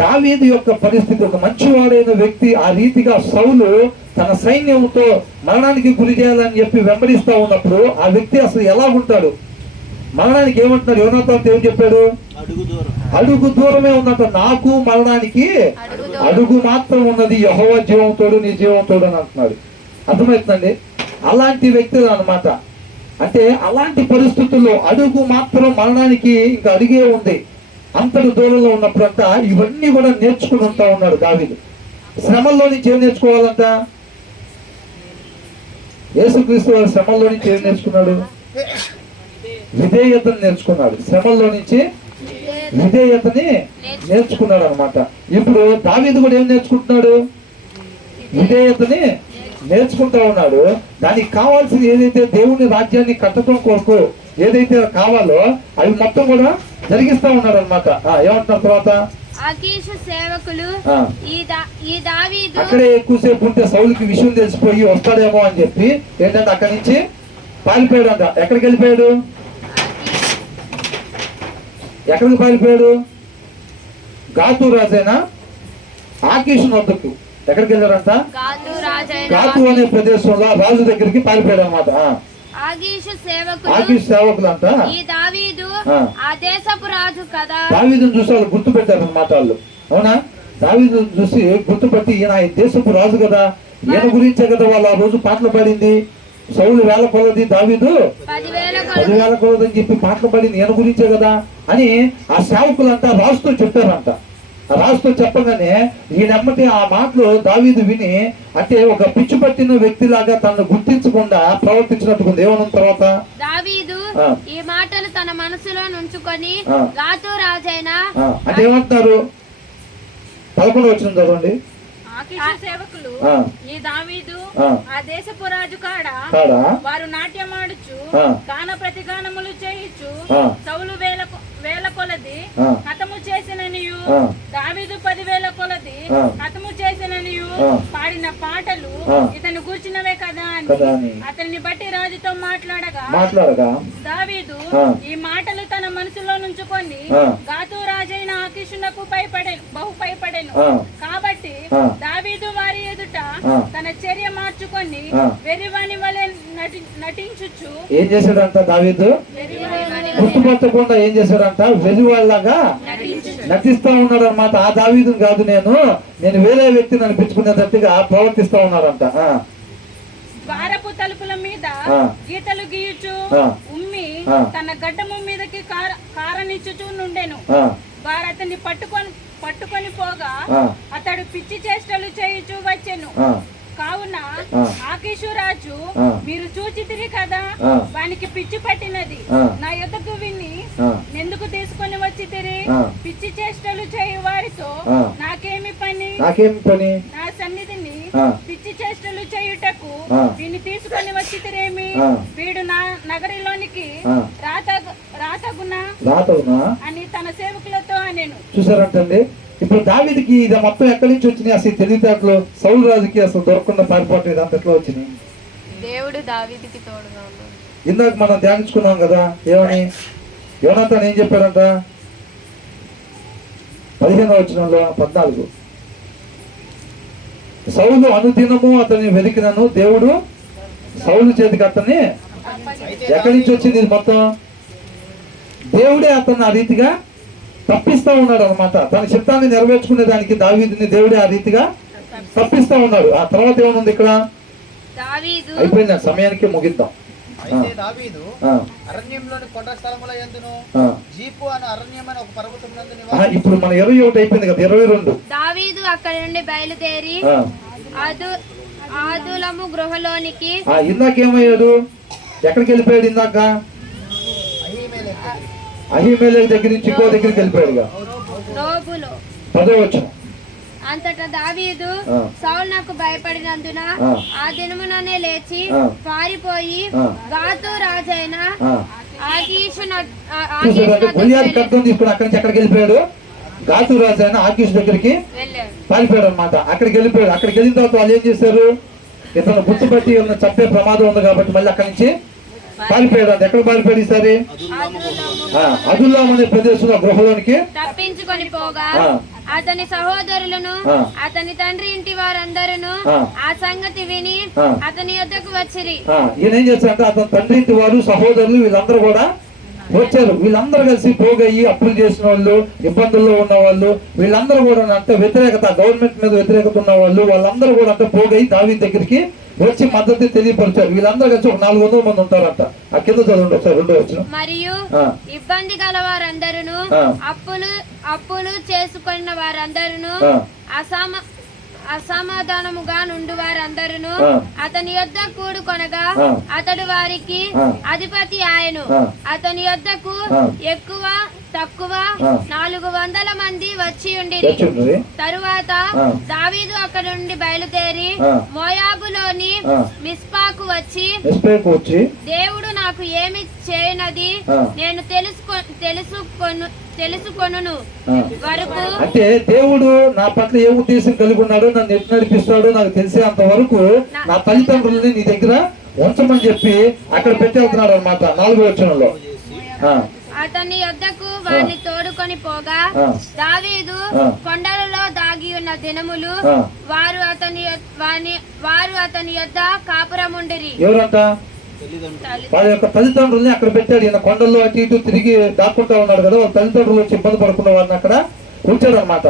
దావీదు యొక్క పరిస్థితి, ఒక మంచివాడైన వ్యక్తి ఆ రీతిగా సౌలు తన సైన్యంతో మరణానికి గురి చేయాలని చెప్పి వెంబడిస్తా ఉన్నప్పుడు ఆ వ్యక్తి అసలు ఎలా ఉంటాడు, మరణానికి ఏమంటున్నాడు, యోనాతాను ఏం చెప్పాడు, అడుగు దూరమే ఉందంట, నాకు మరణానికి అడుగు మాత్రం ఉన్నది, యెహోవా జీవంతోడు నీ జీవంతోడు అని అంటున్నాడు. అర్థమవుతుందండి, అలాంటి వ్యక్తులు అన్నమాట. అంటే అలాంటి పరిస్థితుల్లో అడుగు మాత్రం మరణానికి ఇంకా అడిగే ఉంది, అంతటి దూరంలో ఉన్నప్పుడంట ఇవన్నీ కూడా నేర్చుకుని ఉంటా ఉన్నాడు దావీదు. శ్రమల్లో నుంచి ఏం నేర్చుకోవాలంట, యేసుక్రీస్తు వారి శ్రమల్లో నుంచి ఏం నేర్చుకున్నాడు, విధేయతను నేర్చుకున్నాడు. శ్రమల్లో నుంచి విధేయతని నేర్చుకున్నాడు అనమాట. ఇప్పుడు దావీదు కూడా ఏం నేర్చుకుంటున్నాడు, విధేయతని నేర్చుకుంటా ఉన్నాడు. దానికి కావాల్సింది ఏదైతే దేవుని రాజ్యాన్ని కట్టడం కొరకు ఏదైతే కావాలో అవి మొత్తం కూడా జరిగిస్తా ఉన్నాడు అనమాట. ఏమంటున్నారు తర్వాత, అకీషు సేవకులు ఈ దావీదు అక్కడే ఎక్కువసేపు ఉంటే సౌలుకి విషయం తెలిసిపోయి వస్తాడేమో అని చెప్పి ఏంటంటే అక్కడి నుంచి పారిపోయాడు అంట. ఎక్కడికి వెళ్ళిపోయాడు, ఎక్కడికి పారిపోయాడు, గాతు రాజైనా ఆకీషు వద్దకు ఎక్కడికి వెళ్ళారంట, గాతు అనే ప్రదేశంలో రాజు దగ్గరికి పారిపోయాడు అనమాట. ఆకీషు సేవకులు అంట ఈ దావీదు ఆ దేశపు రాజు కదా. దావీదును చూసి వాళ్ళు గుర్తు పెట్టారు అనమాట వాళ్ళు. అవునా, దావీదును చూసి గుర్తుపట్టి ఈయన ఈ దేశపు రాజు కదా, ఈయన గురించే కదా వాళ్ళు ఆ రోజు పాటలు పాడింది. సౌలు వేల కొలది, దావీదు 10,000 కొలది అని చెప్పి పాటలు పాడింది ఈయన గురించే కదా అని ఆ సేవకులంతా రాజుతో చెప్పారంట. ఆ రాజుతో చెప్పగానే ఈయనమ్మటి ఆ మాటలు దావీదు విని, అంటే ఒక పిచ్చి పట్టిన వ్యక్తిలాగా తనను గుర్తించకుండా ప్రవర్తించినట్టుకుంది. ఏమన్న తర్వాత దావీదు ఈ మాటలు తన మనసులో నుంచుకొని గాతు రాజైన అంటే ఏమంటున్నారు, 11వ వచనం చదవండి. ఆకీషు సేవకులు ఈ దావీదు ఆ దేశపు రాజు కాడ వారు నాట్యమాడుచు గాన ప్రతిగానములు చేయుచు సౌలు వేల కొలది హతము చేసిననియు దావీదు 10,000 కొలది హతము చేసిననియు పాడిన పాటలు ఇతను కూర్చున్నవే కదా అని అతన్ని బట్టి రాజుతో మాట్లాడగా దావీదు ఈ మాటలు తన మనసులో నుంచుకొని గాతు రాజైన ఆకీషునకు బహు భయపడెను. కాబట్టి దావీదు వారి ఎదుట తన చర్య మార్చుకొని వెర్రివాని వలె నటించుచు ఏం చేశాడంట, దావీదు గుర్తుపట్టకుండా ఏం చేశాడంట, వెర్రివాళ్ళగా నటిస్తా ఉన్నాడు అనమాట. ఆ దావీదుని కాదు, నేను వేరే వ్యక్తిని అనిపించుకునేటట్టుగా ప్రవర్తిస్తా ఉన్నాడంట. ద్వారపు తలుపుల మీద గీతలు గీయుచు ఉమ్మి తన గడ్డము మీదకి కారనిచ్చుచు నుండెను. వారు అతన్ని పట్టుకొని పోగా అతడు పిచ్చి చేష్టలు చేయుచు వచ్చెను. కావున ఆకీషు రాజు మీరు చూచితిరి కదా, వానికి పిచ్చి పట్టినది, నా యొద్దకు విని ఎందుకు తీసుకొని వచ్చితిరి, పిచ్చి చేష్టలు చేయు వారితో నాకేమి పని, నా సన్నిధిని పిచ్చి చేష్టలు చేయుటకు వీని తీసుకొని వచ్చితిరేమి, వీడు నా నగరిలోనికి రాతగునా అని తన సేవకులతో అనెను. చూసారంటండి, ఇప్పుడు దావీదుకి ఇది మొత్తం ఎక్కడి నుంచి వచ్చినాయి, అసలు తెలివితేటలు సౌలు రాజుకి అసలు దొరకకుండా పారిపోవటం ఇదంతా ఎట్లా వచ్చినాయి, దేవుడు దావీదుకి తోడుగా ఉన్నాడు. ఇందాక మనం ధ్యానించుకున్నాం కదా, ఏమని యోనాతాను ఏం చెప్పాడంట, 15వ వచనంలో 14 సౌలు అనుదినము అతన్ని వెతికినను దేవుడు సౌలు చేతికి అతన్ని, ఎక్కడి నుంచి వచ్చింది ఇది మొత్తం, దేవుడే అతన్ని ఆ రీతిగా తప్పిస్తా ఉన్నాడు అనమాట. తన చిత్తాన్ని నెరవేర్చుకునే దానికి దావీదుని దేవుడే ఆ రీతిగా తప్పిస్తా ఉన్నాడు. ఆ తర్వాత ఏమనుంది ఇక్కడ, అయిపోయింది, సమయానికి ముగిద్దాం. అయితే దావీదు అరణ్యంలోని కొండ స్థలముల యందును జీపు అనే అరణ్యమైన ఒక పర్వతమునందు నివాసం. ఇప్పుడు మన 21 అయిపోయింది కదా, 22. దావీదు అక్కడి నుండి బయలుదేరి ఆదులము గృహలోనికి. ఇందాకేమయ్యాడు, ఎక్కడికి వెళ్ళిపోయాడు, ఇందాక అహీమెలెకు దగ్గర నుంచి ఇంకో దగ్గరికి వెళ్ళిపోయాడుగా. 10వ వచనం అంతటా దావీదు ఆ. సౌలు నాకు భయపడినందున ఆ. ఆ దినముననే లేచి ఆ. పారిపోయి ఆ. గాతు రాజైన ఆ. ఆకీషు చూసారంటే గొలియాతు ఖడ్గం తీసుకుని అక్కడి నుంచి ఎక్కడికి వెళ్ళిపోయాడు? గాతు రాజు అయిన ఆకీష్ దగ్గరికి వెళ్ళాడు. పారిపోయాడు అనమాట. అక్కడికి వెళ్ళిపోయాడు. అక్కడికి వెళ్ళిన తర్వాత వాళ్ళు ఏం చేశారు? ఇతను గుర్తుపట్టి ఉన్న చంపే ప్రమాదం ఉంది కాబట్టి మళ్ళీ అక్కడి నుంచి పారిపోయాడు. అంటే ఎక్కడ పారిపోయాడు ఈసారి? అదుల్లాం అనే ప్రదేశంలో గృహలోనికి తప్పించుకొని పోగా ఆ. అతని సహోదరులను ఆ. అతని తండ్రి ఇంటి వారందరూ ఆ. ఆ సంగతి విని ఆ. అతని యొద్దకు వచ్చిరి. ఈయన ఏం చేశారంటే అతని తండ్రి ఇంటి వారు సహోదరులు వీళ్ళందరూ కూడా వచ్చారు. వీళ్ళందరూ కలిసి పోగయ్యి అప్పులు చేసిన వాళ్ళు, ఇబ్బందుల్లో ఉన్న వాళ్ళు, వీళ్ళందరూ కూడా అంత వ్యతిరేకత, గవర్నమెంట్ మీద వ్యతిరేకత ఉన్న వాళ్ళు, వాళ్ళందరూ కూడా అంత పోగయ్యి దావీదు దగ్గరికి వచ్చి మద్దతు తెలియపరిచారు. వీళ్ళందరూ కలిసి ఒక 400 మంది ఉంటారంట. ఆ కింద చదవండి ఒకసారి, 2వ వచనం. మరియు ఆ. ఇబ్బంది గల వారందరూ ఆ. అప్పులు చేసుకున్న వారందరూ ఆ. అసమాధానముగా నుండి వారందరూ ఆ. అతని యొద్ద కూడుకొనగా ఆ. అతడు వారికి ఆ. అధిపతి ఆయను. ఆ. అతని యొద్దకు ఆ. ఎక్కువ తక్కువ ఆ. 400 మంది వచ్చి ఉండిరి. వచ్చిండ్రి. తరువాత ఆ. దావీదు అక్కడ నుండి బయలుదేరి ఆ. మోయాబులోని ఆ. మిస్పాకు వచ్చి మిస్పేకు వచ్చి దేవుడు నాకు ఏమి చేయనది ఆ. నేను తెలుసుకొనును ఆ. వరకు అంటే దేవుడు నా పట్ల ఏ ఉద్దేశం కలిగి ఉన్నాడో, నన్ను ఎటు నడిపిస్తాడో నాకు తెలిసేంత వరకు నా తల్లిదండ్రులని నీ దగ్గర ఉంచమని చెప్పి అక్కడ పెట్టి వెళ్తున్నాడు అనమాట. 4వ వచనంలో అతని యొద్దకు వారిని తోడుకొని పోగా ఆ. దావీదు ఆ. కొండలలో దాగి ఉన్న దినములు ఆ. వారు అతని యొద్ద కాపురముండిరి. ఎవరంట? వాళ్ళ యొక్క తల్లిదండ్రుల్ని అక్కడ పెట్టాడు. ఈయన కొండల్లో అటు ఇటు తిరిగి దాక్కుంటా ఉన్నాడు కదా, వాళ్ళ తల్లిదండ్రులు వచ్చి ఇబ్బంది పడుకున్న వారిని అక్కడ ఉంచాడు అనమాట.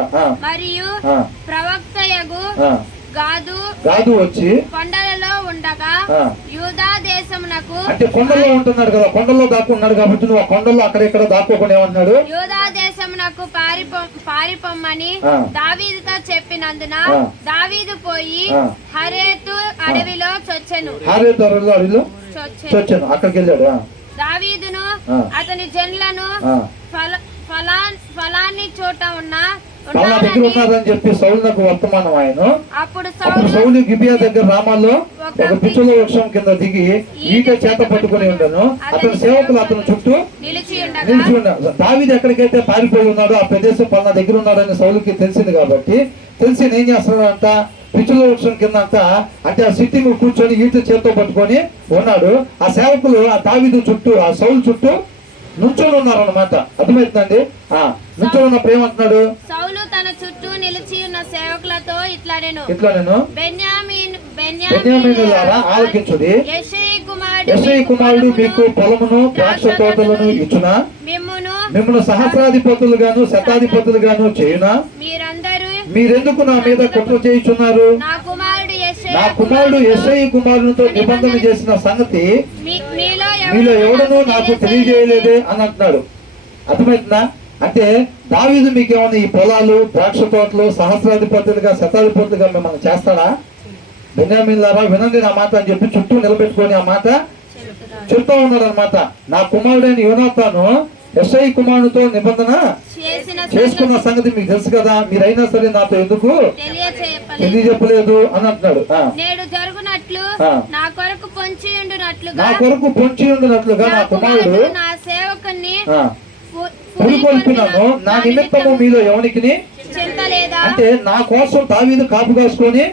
మరియు ప్రవక్తయగు గాదు వచ్చి కొండలలో ఉండగా ఆ. యూదా దేశమునకు, అంటే కొండల్లో ఉంటున్నాడు కదా, కొండల్లో దాక్కున్నాడు కాబట్టి నువ్వు ఆ కొండల్లో అక్కడ ఇక్కడ దాక్కోకుండా ఏమన్నాడు? యూదా దేశమునకు పారిపోమ్మని ఆ. దావీదుతో చెప్పినందున ఆ. దావీదు పోయి ఆ. హరేతు అడవిలో చొచ్చెను. హారేతు అడవిలో చొచ్చెను. అక్కడికి వెళ్ళాడు. దావీదును ఆ. అతని జనులను ఫలాన్ని చోట వాళ్ళ దగ్గర ఉన్నారని చెప్పి సౌలునకు వర్తమానం ఆయన. అప్పుడు సౌలు గిబియా దగ్గర రామాల్లో ఒక పిచ్చుల వృక్షం కింద దిగి ఈట చేత పట్టుకుని ఉండను. అతని సేవకులు అతని చుట్టూ నిలిచి ఉన్నారు. దావీదు ఎక్కడికైతే పారిపోయి ఉన్నాడో ఆ ప్రదేశం పలానా దగ్గర ఉన్నాడని సౌలుకి తెలిసింది కాబట్టి తెలిసి ఏం చేస్తున్నాడంట, పిచ్చుల వృక్షం కింద అంట, అంటే ఆ సిట్టింగ్ కూర్చొని ఈట చేత్తో పట్టుకొని ఉన్నాడు. ఆ సేవకులు ఆ దావీదు చుట్టూ, ఆ సౌలు చుట్టూ నుంచొని ఉన్నారు అనమాట. అర్థమవుతుందండి? నుంచొని ఉన్నప్పుడు ఏమంటున్నాడు? సౌలు తన చుట్టూ నిలిచి ఉన్న సేవకులతో ఇట్లా నేను బెన్యామీనులారా ఆలకించుడి. యెష్షయి కుమారుడు మీకు పొలమును ద్రాక్ష తోటలను ఇచ్చునా? మిమ్మును సహస్రాధిపతులుగాను శతాధిపతులుగాను చేయునా? మీరెందుకు నా మీద కుట్ర చేయుచున్నారు? నా కుమారుడు యెష్షయి కుమారునితో నిబంధన చేసిన సంగతి మీలో ఎవడనూ నాకు తెలియజేయలేదే అని అంటున్నాడు. అర్థమవుతుందా? అంటే దావీదు మీకేమన్నా ఈ పొలాలు, ద్రాక్ష తోటలు, సహస్రాధిపతులుగా శతాధిపతులుగా మిమ్మల్ని చేస్తాడా? బెన్యామీనులారా వినండి నా మాట అని చెప్పి చుట్టూ నిలబెట్టుకొని ఆ మాట చెప్తా ఉన్నాడు అనమాట. నా కుమారుడైన యోనాతాను యెష్షయి కుమారునితో నిబంధన చేసుకున్న సంగతి మీకు తెలుసు కదా, మీరైనా సరే నాతో ఎందుకు తెలియజెప్పలేదు అని అంటున్నాడు. నా కొరకు పొంచి ఉండునట్లుగా నా కుమారుడు పురికొల్పినాను. నా నిమిత్తము మీలో ఎవరికి, అంటే నా కోసం దావీదు కాపు కాసుకొని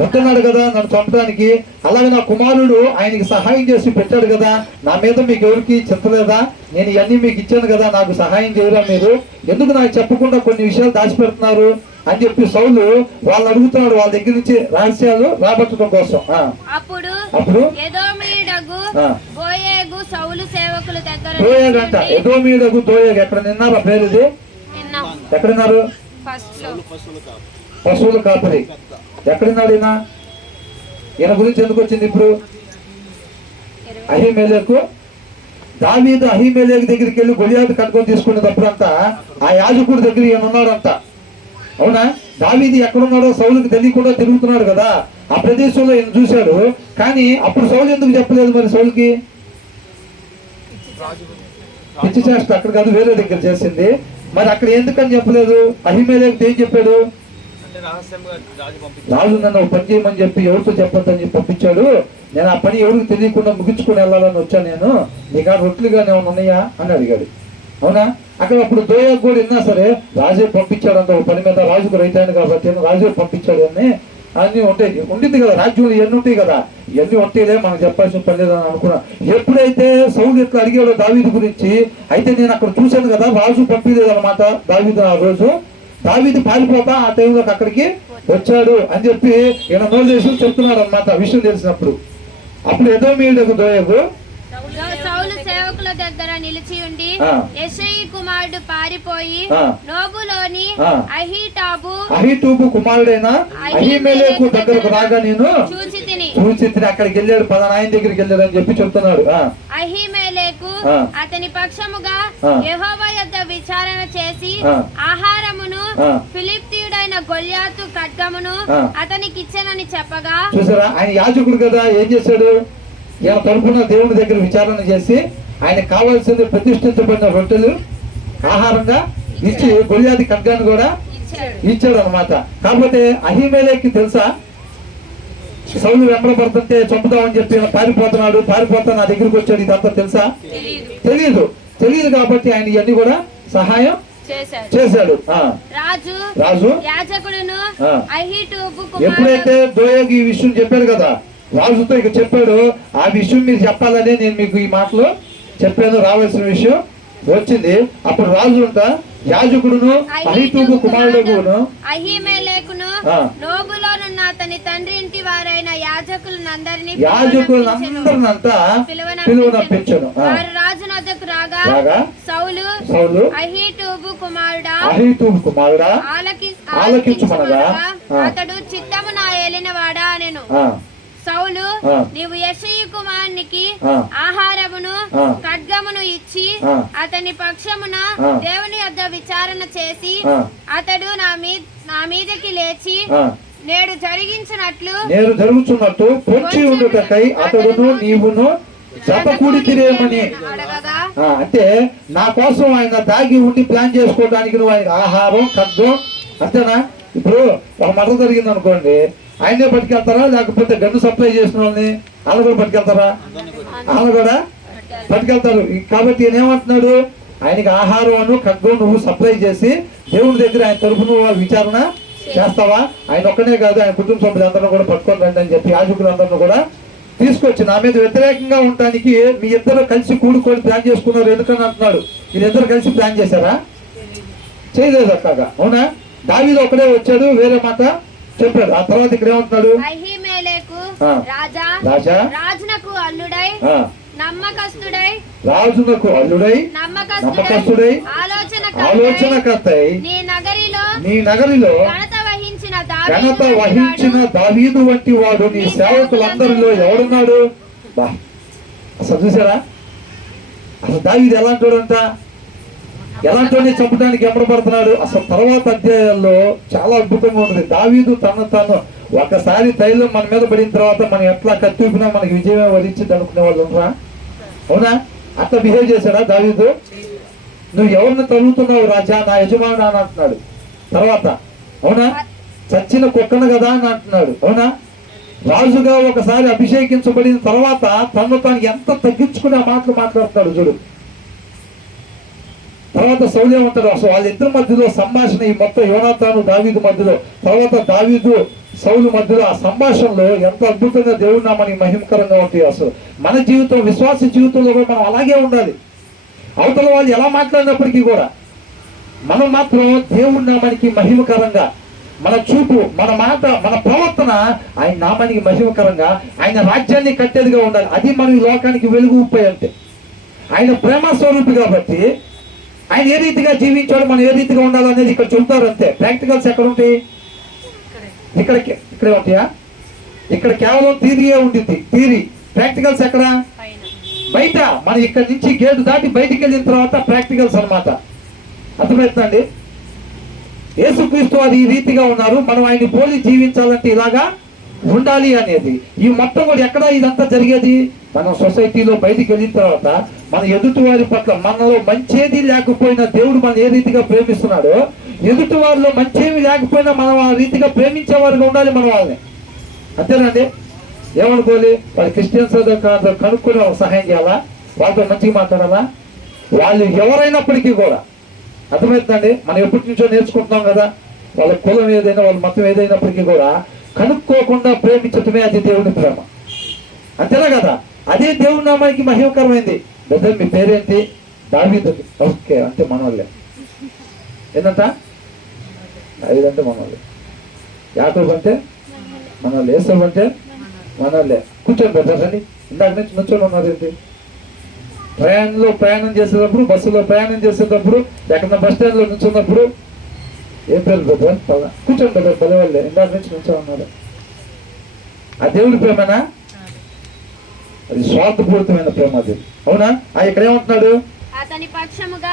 వస్తున్నాడు కదా నన్ను చంపడానికి, అలాగే నా కుమారుడు ఆయనకి సహాయం చేసి పెట్టాడు కదా, నా మీద మీకు ఎవరికి చింతలేదా? నేను ఇవన్నీ మీకు ఇచ్చాను కదా, నాకు సహాయం చేయరా? మీరు ఎందుకు నాకు చెప్పకుండా కొన్ని విషయాలు దాచిపెడుతున్నారు అని చెప్పి సౌలు వాళ్ళు అడుగుతున్నాడు, వాళ్ళ దగ్గర నుంచి రహస్యాలు రాబట్టడం కోసం. అప్పుడు దోయేగు అంట, ఎదోమీయుడగు దోయేగు. ఎక్కడ నిన్నారు ఆ పేరు? ఇది ఎక్కడున్నారు? పశువుల కాపరి. ఎక్కడున్నాడు ఈయన? ఈయన గురించి ఎందుకు వచ్చింది ఇప్పుడు? అహీమెలెకు, దావీదు అహీమెలెకు దగ్గరికి వెళ్ళి గొలియాతు ఖడ్గం తీసుకునేటప్పుడంతా ఆ యాజకుడి దగ్గర ఈయన ఉన్నాడంట. అవునా? దావీదు ఎక్కడున్నాడో సౌలుకి తెలియకుండా తిరుగుతున్నాడు కదా, ఆ ప్రదేశంలో ఈయన చూశాడు. కానీ అప్పుడు సౌలు ఎందుకు చెప్పలేదు మరి? సౌలుకి పిచ్చి చేష్ట అక్కడ కాదు, వేరే దగ్గర చేసింది. మరి అక్కడ ఎందుకని చెప్పలేదు? అహీమెలెకు ఏం చెప్పాడు? రాజు నన్ను ఒక పని చేయమని చెప్పి ఎవరితో చెప్పొద్దని చెప్పి పంపించాడు. నేను ఆ పని ఎవరికి తెలియకుండా ముగించుకుని వెళ్ళాలని వచ్చాను. నేను నీకు రొట్లుగానే ఉన్నాయా అని అడిగాడు. అవునా? అక్కడ అప్పుడు దోయకు కూడా విన్నా సరే రాజే పంపించాడు అంత ఒక పని మీద, రాజుకు రైతాను కాబట్టి రాజే పంపించాడు అని అన్నీ ఉంటాయి. ఉండింది కదా రాజ్యంలో, ఇవన్నీ ఉంటాయి కదా, ఇవన్నీ ఉంటాయిలే మనం చెప్పాల్సిన పని లేదని అనుకున్నా. ఎప్పుడైతే సౌలు ఎట్లా అడిగాడో దావీదు గురించి, అయితే నేను అక్కడ చూశాను కదా రాజు పంపించలేదు అనమాట దావీదు. ఆ రోజు దావీదు పారిపోతా ఆ టైంలో అక్కడికి వచ్చాడు అని చెప్పి ఈయన నోరు చేసి చెప్తున్నాడు అనమాట విషయం తెలిసినప్పుడు. అప్పుడు ఎదోమీయుడకు దోయకు సౌలు సేవకుల దగ్గర నిలిచి ఉండి యెషయి కుమారుడు పారిపోయి నోబులోని అహీటూబు కుమారుడైన అహీమెలెకు దగ్గరకు రాగా నేను చూచి తిని అక్కడికి వెళ్ళాడు, పలానా ఆయన దగ్గరికి వెళ్ళాడు అని చెప్పి చెప్తున్నాడు. అహీమెలెకు అతని పక్షముగా యెహోవా యొద్ద విచారణ చేసి ఆహారమును ఫిలిష్తీయుడైన గొల్యాతు ఖడ్గమును అతనికి ఇచ్చానని చెప్పగా, చూసారా ఆయన యాజకుడు కదా, ఏం చేశాడు? ఈయన తరపున దేవుని దగ్గర విచారణ చేసి ఆయన కావాల్సింది ప్రతిష్ఠించబడిన రొట్టెలు ఆహారంగా ఇచ్చి గొల్యాతు ఖడ్గాన్ని కూడా ఇచ్చాడు అనమాట. కాకపోతే అహీమెలెకు తెలుసా సౌలు వెంబడపడుతుంటే చంపుదామని చెప్పి పారిపోతా నా దగ్గరికి వచ్చాడు, ఇదంతా తెలుసా? తెలియదు కాబట్టి ఆయన ఇవన్నీ కూడా సహాయం చేశాడు. రాజు ఎప్పుడైతే దోయకు ఈ విషయం చెప్పాడు కదా, రాజుతో ఇక చెప్పాడు, ఆ విషయం మీరు చెప్పాలని నేను మీకు ఈ మాటలు చెప్పాను, రావాల్సిన విషయం వచ్చింది. అప్పుడు రాజు అంట యాజకుడును అహీటూబు కుమారుడును అహీమెలెకును నోబులోనున్న అతని తండ్రి ఇంటి వారైన యాజకులందరినీ యాజకులందరినంతా పిలువనంపించెను. వారు రాజు నద్దకు రాగా సౌలు అహీటూబు కుమారుడా ఆలకించుమనగా అతడు చిత్తము నా ఏలినవాడా అనెను. సౌలు నీవు యెషయి కుమారునికి ఆహారమును ఖడ్గమును ఇచ్చి అతని పక్షమున దేవుని యొద్ద విచారణ చేసి అతడు నా మీదకి లేచి నేడు జరుగుచున్నట్టు పొంచి ఉండుటకై అతడును నీవును జతకూడితిరేమని అంటే నా కోసం ఆయన దాగి ఉండి ప్లాన్ చేసుకోవడానికి నువ్వు ఆయన ఆహారం ఖడ్గం అంతేనా? ఇప్పుడు ఒక మర్ర జరిగింది అనుకోండి, ఆయనే పట్టుకెళ్తారా లేకపోతే గన్ను సప్లై చేసిన వాళ్ళని వాళ్ళు కూడా పట్టుకెళ్తారా? వాళ్ళు కూడా పట్టుకెళ్తారు. కాబట్టి ఈయన ఏమంటున్నాడు, ఆయనకి ఆహారం ఖడ్గం నువ్వు సప్లై చేసి దేవుడి దగ్గర ఆయన తరపున విచారణ చేస్తావా? ఆయన ఒక్కనే కాదు, ఆయన కుటుంబ సభ్యులందరూ కూడా పట్టుకొని రండి అని చెప్పి యాజకులందరినీ కూడా తీసుకొచ్చి నా మీద వ్యతిరేకంగా ఉండటానికి మీ ఇద్దరు కలిసి కూడుకొని ప్లాన్ చేసుకున్నారు ఎందుకని అంటున్నాడు. వీళ్ళిద్దరు కలిసి ప్లాన్ చేశారా? చేయలేదు అట్లాగా. అవునా? దావీదు ఒక్కడే వచ్చాడు, వేరే మాట చెప్పాడు. ఆ తర్వాత ఇక్కడ ఏమంటున్నాడు, రాజా రాజునకు అల్లుడై నమ్మకస్తుడై ఆలోచనకర్తై నీ నగరిలో ఘనత వహించిన దావీదు వంటి వాడు నీ సేవకులందరిలో ఎవడున్నాడు? అసలు చూసారా అసలు దావీదు ఎలాంటి చంపడానికి ఎమ్మడబడుతున్నాడు. అసలు తర్వాత అధ్యాయాల్లో చాలా అద్భుతంగా ఉంటుంది. దావీదు తను ఒకసారి తైలం మన మీద పడిన తర్వాత మనం ఎట్లా కత్తిపినా మనకి విజయమే వరించింది అనుకునే వాళ్ళు ఉండరా? అవునా? అట్లా బిహేవ్ చేశాడా దావీదు? నువ్వు ఎవరిని తగులుతున్నావు రాజా, నా యజమానుడు అని అంటున్నాడు. తర్వాత అవునా చచ్చిన కుక్కను కదా అని అంటున్నాడు. అవునా? రాజుగా ఒకసారి అభిషేకించబడిన తర్వాత తను ఎంత తగ్గించుకునే మాటలు మాట్లాడుతున్నాడు చూడు. తర్వాత సౌలు ఏమంటాడు, అసలు వాళ్ళిద్దరి మధ్యలో సంభాషణ, ఈ మొత్తం యోనాతాను దావీదు మధ్యలో, తర్వాత దావీదు సౌలు మధ్యలో ఆ సంభాషణలో ఎంత అద్భుతంగా దేవుడి నామానికి మహిమకరంగా ఉంటాయి. అసలు మన జీవితం, విశ్వాస జీవితంలో కూడా మనం అలాగే ఉండాలి. అవతల వాళ్ళు ఎలా మాట్లాడినప్పటికీ కూడా మనం మాత్రం దేవుడి నామానికి మహిమకరంగా మన చూపు, మన మాట, మన ప్రవర్తన ఆయన నామానికి మహిమకరంగా, ఆయన రాజ్యాన్ని కట్టేదిగా ఉండాలి. అది మన ఈ లోకానికి వెలుగు ఉప్పాయి అంటే. ఆయన ప్రేమ స్వరూపి కాబట్టి ఆయన ఏ రీతిగా జీవించాడు, మనం ఏ రీతిగా ఉండాలనేది ఇక్కడ చెబుతారు అంతే. ప్రాక్టికల్స్ ఎక్కడ ఉంటాయి? ఇక్కడే ఉంటాయా? ఇక్కడ కేవలం థియరీయే ఉంటుంది, థియరీ. ప్రాక్టికల్స్ ఎక్కడ? బయట. మనం ఇక్కడ నుంచి గేటు దాటి బయటికి వెళ్ళిన తర్వాత ప్రాక్టికల్స్ అన్నమాట. అర్థమవుతుందండి? యేసుక్రీస్తు వారు ఈ రీతిగా ఉన్నారు, మనం ఆయన్ని పోలి జీవించాలంటే ఇలాగా ఉండాలి అనేది. ఈ మొత్తం కూడా ఎక్కడ ఇదంతా జరిగేది? మనం సొసైటీలో బయటికి వెళ్ళిన తర్వాత మన ఎదుటి వారి పట్ల మనలో మంచేది లేకపోయినా దేవుడు మనం ఏ రీతిగా ప్రేమిస్తున్నాడో ఎదుటి వారిలో మంచేమి లేకపోయినా మనం ఆ రీతిగా ప్రేమించే వారిగా ఉండాలి మన వాళ్ళని. అంతేనండి. ఏమనుకోవాలి, వాళ్ళు క్రిస్టియన్స్ కనుక్కొని వాళ్ళకి సహాయం చేయాలా, వాళ్ళతో మంచిగా మాట్లాడాలా, వాళ్ళు ఎవరైనప్పటికీ కూడా. అర్థమవుతుందండి. మనం ఎప్పటి నుంచో నేర్చుకుంటున్నాం కదా, వాళ్ళ కులం ఏదైనా వాళ్ళ మతం ఏదైనప్పటికీ కూడా కనుక్కోకుండా ప్రేమించటమే అది దేవుని ప్రేమ. అంతేనా కదా? అదే దేవుని నామానికి మహిమకరమైంది. బ్రదర్ మీ పేరేంటి? దావీదు. ఓకే, అంటే మనోళ్ళే. ఏంటంట? ఐదంటే మనోళ్ళే. యాకోబు అంటే మనోళ్ళే. ఏసావు అంటే మనోళ్ళే. కూర్చోండి బ్రదర్ అని. ఇందాక నుంచి నుంచొని ఉన్నారు ఏంటి? ప్రయాణం చేసేటప్పుడు, బస్సులో ప్రయాణం చేసేటప్పుడు, ఎక్కడ బస్ స్టాండ్లో నుంచున్నప్పుడు ఏం పేరు బ్రదర్? కూర్చోండి బ్రదర్, పదవాళ్ళే. ఇందాక నుంచి నుంచో ఉన్నారు. ఆ దేవుడి ప్రేమనా? అది స్వార్థపూరితమైన ప్రేమ అది. అవునా? ఇక్కడ ఏమంటున్నాడు? అతని పక్షముగా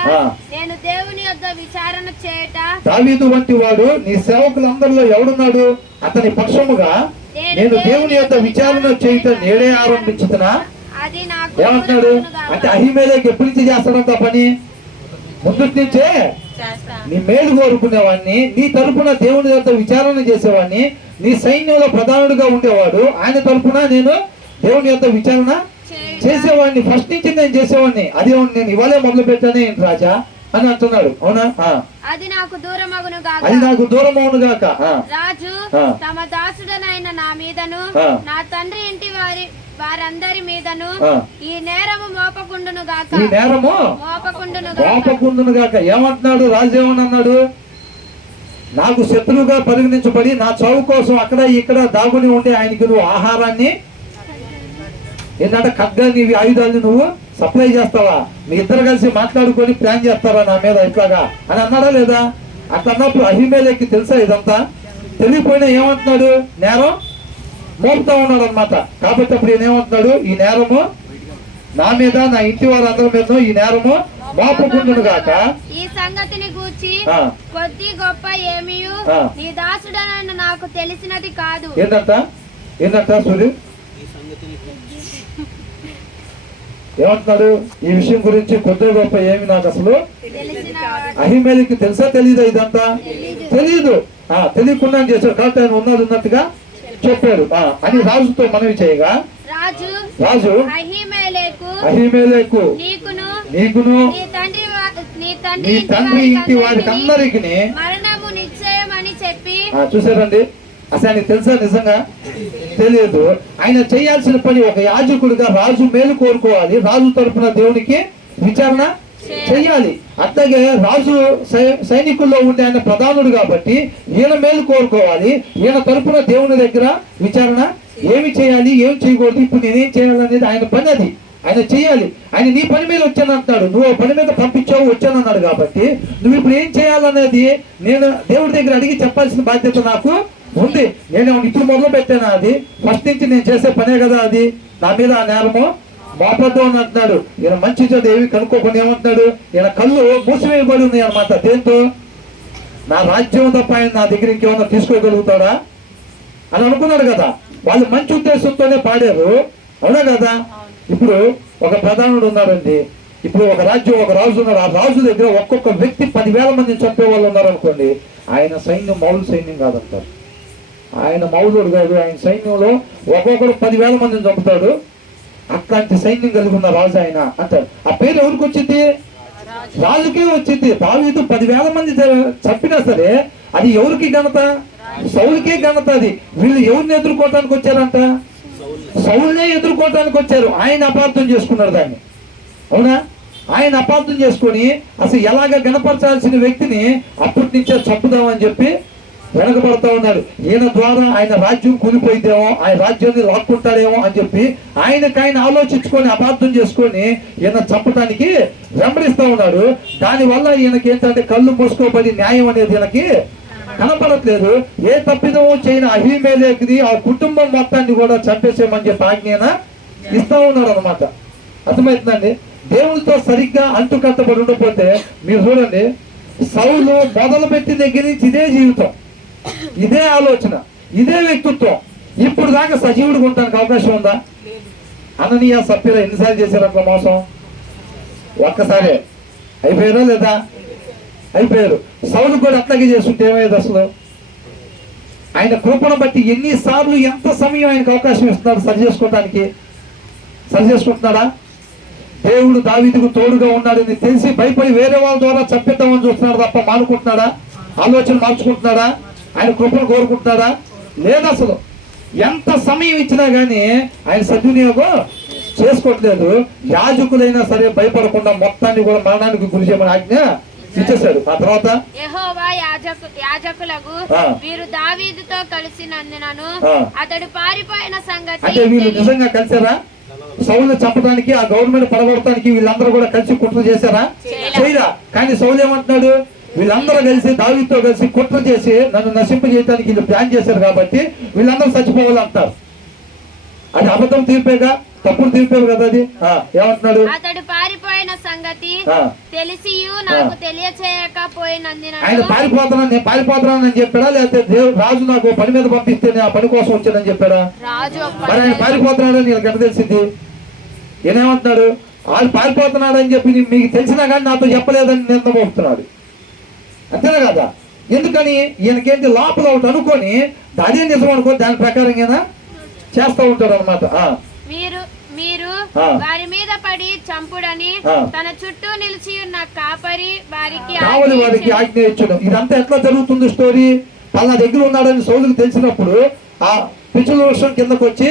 నేను దేవుని యొద్ద విచారణ చేయట. దావీదు వంటి వాడు నీ సేవకులందరిలో ఎవడున్నాడు? అతని పక్షముగా నేను దేవుని యొద్ద విచారణ చేయట నేడే ఆరంభించుతున్నా. ఏమంటున్నాడు అంటే అహిమేలకి ఎప్పటి నుంచి చేస్తాడంత పని? ముందు నుంచే నీ మేలు కోరుకునేవాడిని, నీ తరపున దేవుని యొద్ద విచారణ చేసేవాడిని, నీ సైన్యంలో ప్రధానుడిగా ఉండేవాడు. ఆయన తరపున నేను దేవుని యొక్క విచారణ చేసేవాడిని. ఫస్ట్ నుంచి నేను చేసేవాడిని. అది నేను ఇవాళే మొదలు పెట్టానే రాజా అని అంటున్నాడు. అవునా? అది నాకు దూరమగును గాక. రాజు తమ దాసుడనైన నా మీదను నా తండ్రి ఇంటి వారందరి మీదను ఈ నేరము మోపకుండును గాక. ఏమంటున్నాడు రాజు? ఏమన్నాడు? నాకు శత్రువుగా పరిగణించబడి నా చావు కోసం అక్కడ ఇక్కడ దాగుని ఉండే ఆయనకి నువ్వు ఆహారాన్ని ఏంటంటే ఖడ్గాన్ని ఆయుధాన్ని నువ్వు సప్లై చేస్తావా? మీ ఇద్దరు కలిసి మాట్లాడుకొని ప్లాన్ చేస్తారా నా మీద ఇట్లాగా అని అన్నాడా లేదా? అట్లా అన్నప్పుడు అహిమేలకి తెలుసా ఇదంతా? తెలియపోయినా ఏమంటున్నాడు? నేరం మోపుతా ఉన్నాడు అనమాట. కాబట్టి అప్పుడు ఈయన ఏమంటున్నాడు? ఈ నేరము నా మీద, నా ఇంటి వారందరి మీద ఈ నేరము మోపకుండును గాక. ఈ సంగతిని గూర్చి కొద్ది గొప్ప ఏమీ నీ దాసుడనైన నాకు తెలిసినది కాదు. ఏంటంట సూర్యు ఏమంటున్నాడు? ఈ విషయం గురించి కొద్ది గొప్ప ఏమి నాకు అసలు అహిమేలకి తెలుసా తెలీదా? ఇదంతా తెలీదు. తెలియకుండా చేశాడు. కాబట్టి ఆయన ఉన్నట్టుగా చెప్పాడు అని రాజుతో మనవి చేయగా, రాజు అహిమేలెకు నీకును నీ తండ్రి ఇంటి వారికి అందరికి మరణము నిశ్చయమని చెప్పి. చూసారండి, అసలు ఆయనకి తెలుసా? నిజంగా తెలియదు. ఆయన చేయాల్సిన పని ఒక యాజకుడిగా రాజు మేలు కోరుకోవాలి, రాజు తరపున దేవునికి విచారణ చెయ్యాలి. అట్లాగే రాజు సైనికుల్లో ఉండే ఆయన ప్రధానుడు కాబట్టి ఈయన మేలు కోరుకోవాలి, ఈయన తరపున దేవుని దగ్గర విచారణ ఏమి చేయాలి, ఏమి చేయకూడదు, ఇప్పుడు నేనేం చేయాలనేది ఆయన పని. అది ఆయన చెయ్యాలి. ఆయన నీ పని మీద వచ్చానంటాడు, నువ్వు పని మీద పంపించావు వచ్చానన్నాడు. కాబట్టి నువ్వు ఇప్పుడు ఏం చేయాలనేది నేను దేవుడి దగ్గర అడిగి చెప్పాల్సిన బాధ్యత నాకు ఉంది. నేను ఇప్పుడు మొదలు పెట్టాను. అది ఫస్ట్ నుంచి నేను చేసే పనే కదా. అది నా మీద ఆ నేరము మోపద్దు అని అంటున్నాడు. ఈయన మంచి చెడు ఏమి కనుక్కోకుండా ఏమంటున్నాడు? ఈయన కళ్ళు మూసివేయబడి ఉన్నాయి అనమాట. దేంతో? నా రాజ్యం తప్ప ఆయన నా దగ్గర ఇంకేమన్నా తీసుకోగలుగుతాడా అని అనుకున్నాడు కదా. వాళ్ళు మంచి ఉద్దేశంతోనే పాడారు. అవునా కదా? ఇప్పుడు ఒక ప్రధానుడు ఉన్నారండి, ఇప్పుడు ఒక రాజ్యం ఒక రాజు ఉన్నారు. ఆ రాజు దగ్గర ఒక్కొక్క వ్యక్తి 10,000 మందిని చంపే వాళ్ళు ఉన్నారు అనుకోండి. ఆయన సైన్యం మామూలు సైన్యం కాదంటారు. ఆయన మామూలుడు కాదు. ఆయన సైన్యంలో ఒక్కొక్కడు 10,000 మందిని చంపుతాడు. అట్లాంటి సైన్యం కలిగి ఉన్న రాజు ఆయన అంటారు. ఆ పేరు ఎవరికి వచ్చింది? రాజుకే వచ్చింది. దావీదు 10,000 మంది చంపినా సరే అది ఎవరికి ఘనత? సౌలుకే ఘనత. అది వీళ్ళు ఎవరిని ఎదుర్కోవటానికి వచ్చారంట? సౌలునే ఎదుర్కోవటానికి వచ్చారు. ఆయన అపార్థం చేసుకున్నారు దాన్ని. అవునా? ఆయన అపార్థం చేసుకొని అసలు ఎలాగ గణపరచాల్సిన వ్యక్తిని అప్పటి నుంచే చంపుదామని చెప్పి వెనకబడతా ఉన్నాడు. ఈయన ద్వారా ఆయన రాజ్యం కూలిపోయిద్దేమో, ఆయన రాజ్యాన్ని లాక్కుంటాడేమో అని చెప్పి ఆయన ఆలోచించుకొని అపార్థం చేసుకొని ఈయన చంపడానికి వెంబడిస్తా ఉన్నాడు. దానివల్ల ఈయనకి ఏంటంటే కళ్ళు మూసుకోబడి న్యాయం అనేది ఈయనకి కనపడట్లేదు. ఏ తప్పిదమో చేయని అహిమేలెకుది ఆ కుటుంబం మొత్తాన్ని కూడా చంపేసేయమని చెప్పి ఆజ్ఞ ఇస్తా ఉన్నాడు అనమాట. అర్థమవుతుందండి? దేవునితో సరిగ్గా అంటుకట్టబడి ఉండకపోతే మీరు చూడండి, సౌలు మొదలుపెట్టి దగ్గర నుంచి ఇదే జీవితం, ఇదే ఆలోచన, ఇదే వ్యక్తిత్వం. ఇప్పుడు దాకా సజీవుడిగా ఉండడానికి అవకాశం ఉందా? అననీయ సభ్యులు ఎన్నిసార్లు చేశారు అట్లా మోసం? ఒక్కసారే అయిపోయారా లేదా? అయిపోయారు. సౌలు కూడా అట్లాగే చేస్తుంటే ఏమయ్యేది అసలు? ఆయన కృపను బట్టి ఎన్నిసార్లు ఎంత సమయం ఆయనకు అవకాశం ఇస్తున్నారు సరి చేసుకోవడానికి? సరి చేసుకుంటున్నాడా? దేవుడు దావీదుకు తోడుగా ఉన్నాడని తెలిసి భయపడి వేరే వాళ్ళ ద్వారా చంపిద్దామని చూస్తున్నాడు తప్ప మానుకుంటున్నాడా? ఆలోచన మార్చుకుంటున్నాడా? ఆయన కృపను కోరుకుంటున్నాడా? లేదు. అసలు ఎంత సమయం ఇచ్చినా కానీ ఆయన సద్వినియోగం చేసుకోవట్లేదు. యాజకులైనా సరే భయపడకుండా మొత్తాన్ని కూడా మరణానికి గురి చేయమని ఆజ్ఞ ఇచ్చేశాడు. ఆ తర్వాత యెహోవా యాజకులకు వీరు దావీదుతో కలిసినందునను అతడు పారిపోయిన సంగతి. అంటే వీళ్ళు నిజంగా కలిసారా? సౌలు చంపడానికి, ఆ గవర్నమెంట్ పడగొట్టడానికి వీళ్ళందరూ కూడా కలిసి కుట్ర చేశారా? చేయరా. కానీ సౌలు ఏమంటున్నాడు? వీళ్ళందరూ కలిసి దావీదుతో కలిసి కుట్ర చేసి నన్ను నశింపజేయడానికి వీళ్ళు ప్లాన్ చేశారు కాబట్టి వీళ్ళందరూ చచ్చిపోవాలంటారు. అది అబద్ధం తీర్పేగా, తప్పుడు తీర్పేరు కదా అది. ఏమంటున్నాడు? అతడు పారిపోయిన సంగతి తెలిసియు నాకు తెలియచేయకపోయినందున. ఆయన పారిపోతున్నాను, నేను పారిపోతున్నానని చెప్పాడా? లేకపోతే రాజు నాకు పని మీద పంపిస్తే నేను ఆ పని కోసం వచ్చానని చెప్పాడా? మరి ఆయన పారిపోతున్నాడని వీళ్ళకి ఎట్లా తెలిసింది? ఈయనేమంటున్నాడు? వాళ్ళు పారిపోతున్నాడని చెప్పి మీకు తెలిసినా కానీ నాతో చెప్పలేదని నిందమోపుతున్నాడు. అంతేనా కదా? ఎందుకని? ఈయనకేంటి లోపల ఒకటి అనుకొని అదే నిజం అనుకో దాని ప్రకారంగా చేస్తూ ఉంటాడు అనమాట. మీరు వారి మీద పడి చంపుడని తన చుట్టూ నిలిచి ఉన్న కాపరి వారికి ఆజ్ఞ ఇచ్చడం. ఇదంతా ఎట్లా జరుగుతుంది స్టోరీ? తన దగ్గర ఉన్నాడని సౌలుకు తెలిసినప్పుడు ఆ పిచ్చుల వృక్షం కిందకు వచ్చి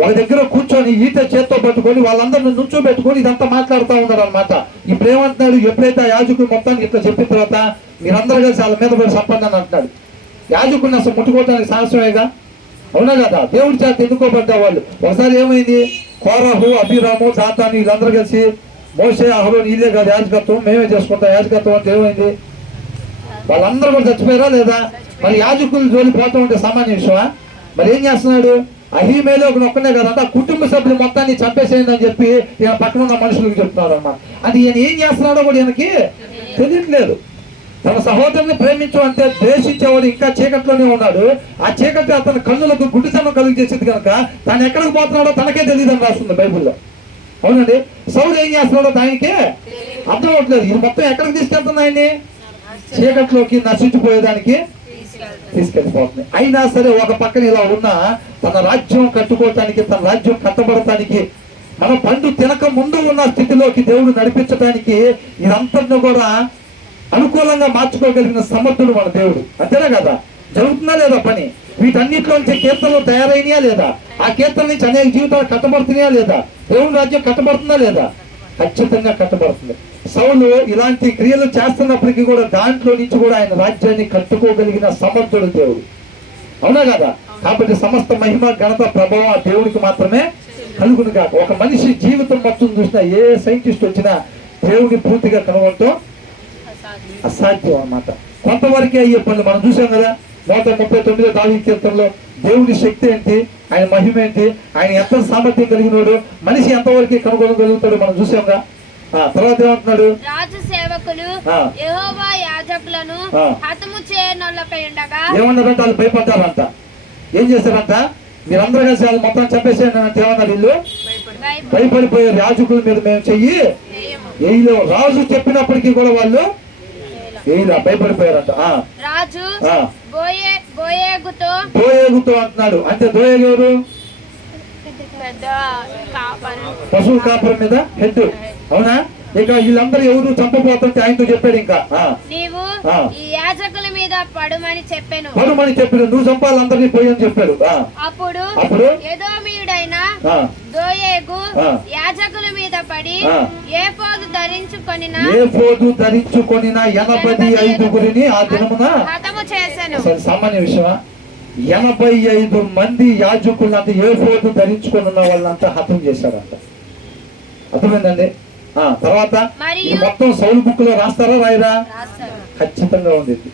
వాళ్ళ దగ్గర కూర్చొని ఈత చేత్తో పట్టుకొని వాళ్ళందరిని నుంచోబెట్టుకొని ఇదంతా మాట్లాడుతూ ఉన్నారు అనమాట. ఇప్పుడు ఏమంటున్నాడు? ఎప్పుడైతే ఆ యాజకుడు మొత్తాన్ని ఇట్లా చెప్పిన తర్వాత మీరందరూ కలిసి వాళ్ళ మీద పడి చంపండి అని అంటున్నాడు. యాజకుడిని అసలు ముట్టుకోవడానికి సాహసమేగా, అవునా కదా? దేవుడి చేత ఎన్నుకోబడ్డ వాళ్ళు. ఒకసారి ఏమైంది? కోరహు, అభిరాము, దాతాను వీళ్ళందరూ కలిసి మోసే, అహరోను వీళ్ళే కాదు యాజకత్వం, మేమే చేసుకుంటాం యాజకత్వం అంటే ఏమైంది? వాళ్ళందరూ కూడా చచ్చిపోయారా లేదా? మరి యాజకులు జోలి పోతూ ఉంటే సామాన్య విషయమా? మరి ఏం చేస్తున్నాడు? అహీమేలో ఒక్కనే కదంటే ఆ కుటుంబ సభ్యులు మొత్తాన్ని చంపేసేయండి అని చెప్పి ఈయన పక్కన ఉన్న మనుషులకు చెప్తున్నారు అన్నమాట. అది ఈయన ఏం చేస్తున్నాడో కూడా ఈయనకి తెలియట్లేదు. తన సహోదరుని ప్రేమించు అంటే ద్వేషించేవాడు ఇంకా చీకట్లోనే ఉన్నాడు. ఆ చీకటి అతని కన్నులకు గుడ్డితనం కలుగు చేసేది కనుక తాను ఎక్కడికి పోతున్నాడో తనకే తెలియదు అని రాస్తుంది బైబుల్లో. అవునండి. సౌలు ఏం చేస్తున్నాడో దానికే అర్థం అవట్లేదు. ఇది మొత్తం ఎక్కడికి తీసుకెళ్తుంది? ఆయన్ని చీకట్లోకి నశించిపోయేదానికి తీసుకెళ్ళిపోతుంది. అయినా సరే ఒక పక్కన ఇలా ఉన్న తన రాజ్యం కట్టుకోవటానికి, తన రాజ్యం కట్టబడటానికి, మన పండు తినక ముందు ఉన్న స్థితిలోకి దేవుడు నడిపించడానికి ఇదంతా కూడా అనుకూలంగా మార్చుకోగలిగిన సమర్థుడు మన దేవుడు. అంతేనా కదా? జరుగుతుందా లేదా పని? వీటన్నిటిలోంచి కీర్తనలు తయారైనయా లేదా? ఆ కీర్తన నుంచి అనేక జీవితాలు కట్టబడుతున్నాయా లేదా? దేవుని రాజ్యం కట్టబడుతుందా లేదా? ఖచ్చితంగా కట్టబడుతుంది. సౌలు ఇలాంటి క్రియలు చేస్తున్నప్పటికీ కూడా దాంట్లో నుంచి కూడా ఆయన రాజ్యాన్ని కట్టుకోగలిగిన సమర్థుడు దేవుడు. అవునా కదా? కాబట్టి సమస్త మహిమ, ఘనత, ప్రభావం ఆ దేవుడికి మాత్రమే కలుగును కాక. ఒక మనిషి జీవితం మొత్తం చూసినా ఏ సైంటిస్ట్ వచ్చినా దేవుడిని పూర్తిగా కనుగొనటం అసాధ్యం అన్నమాట. కొంతవరకే అయ్యే పనులు మనం చూసాం కదా. 139 దావీదు కీర్తనలో దేవుడి శక్తి ఏంటి, ఆయన మహిమ ఏంటి, ఆయన ఎంత సామర్థ్యం కలిగినాడు, మనిషి ఎంతవరకు కనుగొనగలుగుతాడు మనం చూసాంగా. తర్వాత ఏమంటున్నాడు? రాజు సేవకులు యెహోవా యాజకులను హతము చేయనొల్లకై ఉండగా ఏమన్నారంట? వాళ్ళు భయపడ్డారంట. ఏం చేశారంట? మీరందరూ కలిసి వాళ్ళు మొత్తం చెప్పేసేయండి అంటే ఏమన్నారు? వీళ్ళు భయపడిపోయారు. యాజకుల మీద మేము చెయ్యి వేయలేము. రాజు చెప్పినప్పటికీ కూడా వాళ్ళు భయపడిపోయారంట. రాజు బోయేగుతో అంటున్నాడు. అంటే దోయేగు ఎవరు? పశువుల కాపరి మీద హెడ్. అవునా? ఇక వీళ్ళందరూ ఎవరు చంపబోతుంటే ఆయనతో చెప్పాడు. ఇంకా నీవు ఈ యాజకుల మీద పడుమని చెప్పాను. నువ్వు చంపాలందరినీ పోయి అని చెప్పాడు. అప్పుడు ఎదోమీయుడైన దోయేగు యాజకుల మీద పడి ఏఫోదు ధరించుకొనిన 85 ఆ దినమున హతము చేశాను. సామాన్య విషయమా? 85 మంది యాజకులంతా ఏఫోదు ధరించుకొని ఉన్న వాళ్ళంతా హతం చేశారంట. అర్థమైందండి? తర్వాత మొత్తం సౌలు బుక్ లో రాస్తారా రాయరా? ఖచ్చితంగా ఉండేది.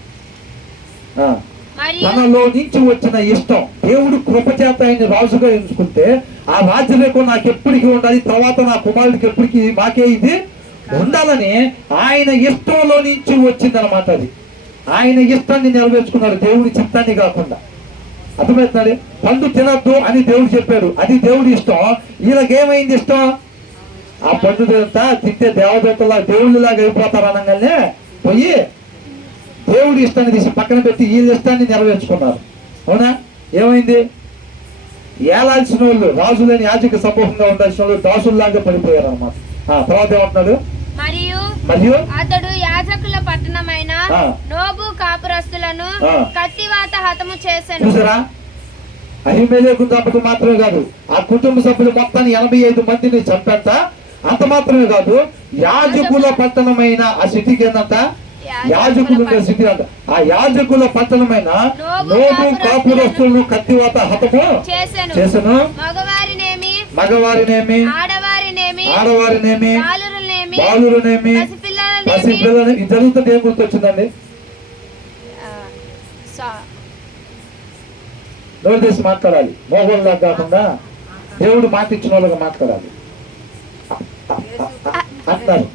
తనలో నుంచి వచ్చిన ఇష్టం, దేవుడు కృపచేత ఆయన రాజుగా ఎంచుకుంటే ఆ రాజ్యరేఖ నాకు ఎప్పటికీ ఉండాలి, తర్వాత నా కుమారుడికి ఎప్పటికీ మాకే ఇది ఉండాలని ఆయన ఇష్టంలో నుంచి వచ్చిందనమాట. అది ఆయన ఇష్టాన్ని నెరవేర్చుకున్నాడు, దేవుడి చిత్తాన్ని కాకుండా. అర్థమవుతుంది? పండు తినద్దు అని దేవుడు చెప్పాడు, అది దేవుడి ఇష్టం. వీళ్ళకేమైంది ఇష్టం? ఆ పండు తింటే దేవదూతలా దేవుళ్ళలాగా అయిపోతారు అనగానే పోయి దేవుడి ఇష్టాన్ని తీసి పక్కన పెట్టి వీళ్ళ ఇష్టాన్ని నెరవేర్చుకున్నారు. అవునా? ఏమైంది? ఏలాల్సిన వాళ్ళు, రాజులని యాజక సమూహంగా ఉండాల్సిన వాళ్ళు దాసుల్లాగా పడిపోయారు అన్నమాట. తర్వాత ఏమంటున్నాడు? మరియు అతడు యాజకుల పట్టణమైన నోబు కాపురస్తులను కత్తివాత హతము చేసెను. చూసారా? అహిమెలెకు చంపడం మాత్రమే కాదు, ఆ కుటుంబ సభ్యులు మొత్తాన్ని 85 మందిని చంపంట. అంత మాత్రమే కాదు, యాజకుల పట్టణమైన ఆ సిటీకి ఏందంట? యాజకులు ఉండే సిటీ అంట. ఆ యాజకుల పట్టణమైన నోబు కాపురస్తులను కత్తివాత హతము చేసెను. మగవారినేమి ఆడవారినేమి బాలురనేమి పసిపిల్లని ఇది జరుగుతుంది. ఏం గుర్తొచ్చిందండి? నోరు చేసి మాట్లాడాలి. మోగోళ్ళగా కాకుండా దేవుడు మాట ఇచ్చిన వాళ్ళగా మాట్లాడాలి అంటారు.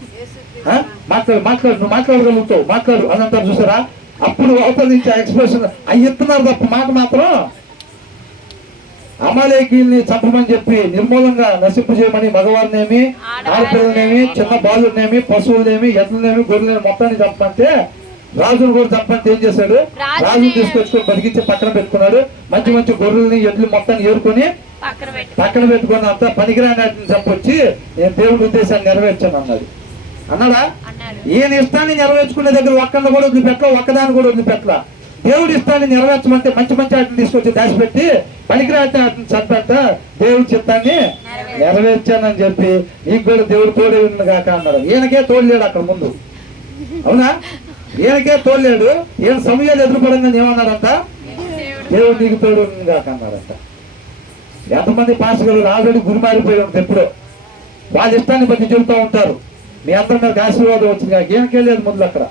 మాట్లాడు, నువ్వు మాట్లాడగలుగుతావు, మాట్లాడు అని అంటారు. చూసారా? అప్పుడు అవతల నుంచి ఎక్స్ప్రెషన్ అవి ఎత్తున్నారు తప్ప మాట మాత్రం అమాలేకీల్ని చంపమని చెప్పి నిర్మూలంగా నశింపు చేయమని మగవారినేమి ఆడపిల్లనేమి చిన్న బాలునేమి పశువులనేమి ఎద్దులనేమి గొర్రెలని మొత్తాన్ని చంపమంటే రాజును కూడా చంపంటే ఏం చేశాడు? రాజును తీసుకొచ్చుకొని బతికించి పక్కన పెట్టుకున్నాడు. మంచి మంచి గొర్రెల్ని ఎడ్లు మొత్తాన్ని ఏరుకొని పక్కన పెట్టుకుని అంతా పనికిరాని చంపొచ్చి నేను దేవుడి ఉద్దేశాన్ని నెరవేర్చాను అన్నాడా? ఈయన ఇష్టాన్ని నెరవేర్చుకునే దగ్గర ఒక్కడిని కూడా వదిలిపెట్టలా, ఒక్కదాన్ని కూడా వదిలిపెట్టలా. దేవుడి ఇష్టాన్ని నెరవేర్చమంటే మంచి మంచి వాటిని తీసుకొచ్చి దాచిపెట్టి పనికిరాని వాటిని చంపంట దేవుడి చిత్తాన్ని నెరవేర్చానని చెప్పి నీకు కూడా దేవుడు తోడే ఉంది కాక అన్నాడు. ఈయనకే తోడలేడు అక్కడ ముందు. అవునా? ఈయనకే తోడలేడు. ఈయన సమయాలు ఎదురుపడంగా ఏమన్నాడంట? దేవుడు నీకు తోడు ఉంది కాక అన్నాడంట. ఎంతమంది పాస్టర్లు ఆల్రెడీ గురి మారిపోయాడు. ఎప్పుడో వాళ్ళ ఇష్టాన్ని బట్టి చెబుతూ ఉంటారు. మీ అందరి మీద ఆశీర్వాదం వచ్చింది కాక ఈయనకెళ్ళలేదు ముందు అక్కడ.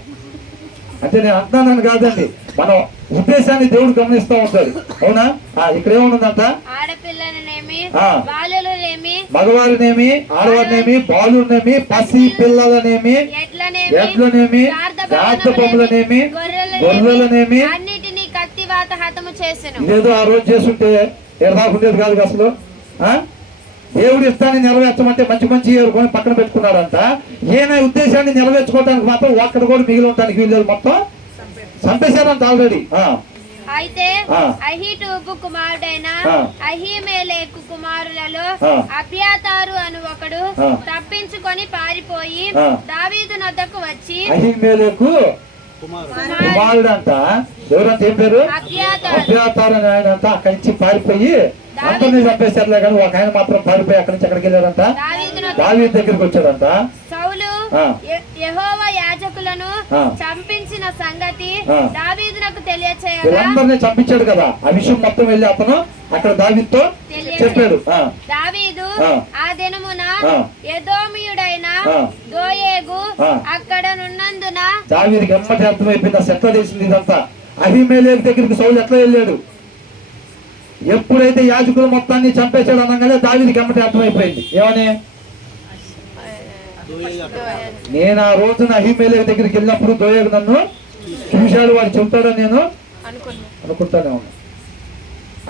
అంటే నేను అంటున్నానని కాదండి, మన ఉద్దేశాన్ని దేవుడు గమనిస్తూ ఉంటాడు. అవునా? ఇక్కడ ఏముందంట? మగవారినేమి ఆడవారినేమి బాలునేమి పసి పిల్లలనేమి ఎడ్లనేమి గార్ధపములనేమి గొర్రెలనేమి ఇదేదో ఆ రోజు చేస్తుంటే ఎడదాకుండేది కాదు అసలు. దేవుడి ఇష్టాన్ని నెరవేర్చమంటే మంచి మంచి ఏరుకొని పక్కన పెట్టుకున్నాడంట. ఈయన ఉద్దేశాన్ని నెరవేర్చుకోవడానికి మాత్రం ఒక్కడ కూడా మిగిలి ఉండడానికి వీళ్ళు మొత్తం చంపేశారంట ఆల్రెడీ. అయితే అహీటూబు కుమారుడైన అహీమెలెకు కుమారులలో అబ్యాతారు అను ఒకడు తప్పించుకొని పారిపోయి దావీదు నొద్దకు వచ్చి అహీమెలెకు కుమారుడంట. ఎవరంటే ఏం పేరు? అబ్యాతారు అని ఆయన అంట. అక్కడి నుంచి పారిపోయి అందరినీ చంపేశారులే కానీ ఒక ఆయన మాత్రం పారిపోయి అక్కడి నుంచి ఎక్కడికి వెళ్ళాడంట? దావీదు దగ్గరికి వచ్చాడంట. సౌలు యెహోవా యాజకులను చంపించిన సంగతి దావీదునకు తెలియచేయగా వీళ్ళందరినీ చంపించాడు కదా, ఆ విషయం మొత్తం వెళ్ళి అతను అక్కడ దావీదుతో చెప్పాడు. దావీదు ఆ దినమున ఎదోమీయుడైన దోయేగు అక్కడ నున్నందున దావీదుకి ఎమ్మటి అర్థమైపోయింది. అసలు ఎట్లా చేసింది ఇదంతా? అహీమెలెకు దగ్గరికి సౌలు ఎట్లా వెళ్ళాడు? ఎప్పుడైతే యాజకులు మొత్తాన్ని చంపేశాడు అనగానే దావీదుకి ఎమ్మటి అర్థమైపోయింది. ఏమని? నేను ఆ రోజున అహీమెలెకు దగ్గరికి వెళ్ళినప్పుడు దోయేగు నన్ను చూశాడు, వాడు చెబుతాడని నేను అనుకుంటానే ఉన్నా.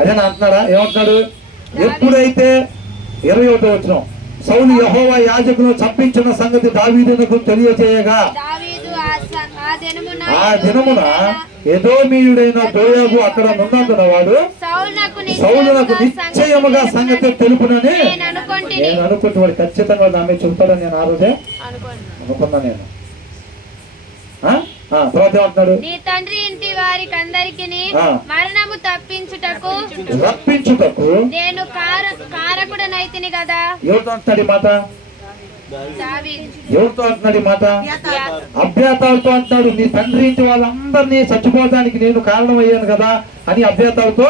అదే నా అంటున్నాడా? ఏమంటున్నాడు? ఎప్పుడైతే 21వ వచనం సౌలు యెహోవా యాజకులను చంపించిన సంగతి దావీదునకు తెలియచేయగా ఆ దినమున ఎదోమీయుడైన దోయేగు అక్కడ నున్నందున వాడు సౌలునకు నిశ్చయముగా సంగతి తెలుపునని నేను అనుకుంటే వాడు ఖచ్చితంగా ఆమె చెబుతాడని నేను ఆ రోజే అనుకున్నా. నేను తర్వాత ఏమంటున్నాడు? నీ తండ్రి ఇంటి వారికి అందరికిని మరణము తప్పించుటకు నేను కారకుడనైతిని కదా. ఎవరితో అంటున్నాడు ఈ మాట? ఎవరితో అంటున్నాడు ఈ మాట? అబ్యాతారుతో అంటున్నాడు. నీ తండ్రి ఇంటి వాళ్ళందరినీ చచ్చిపోవడానికి నేను కారణమయ్యాను కదా అని అబ్యాతారుతో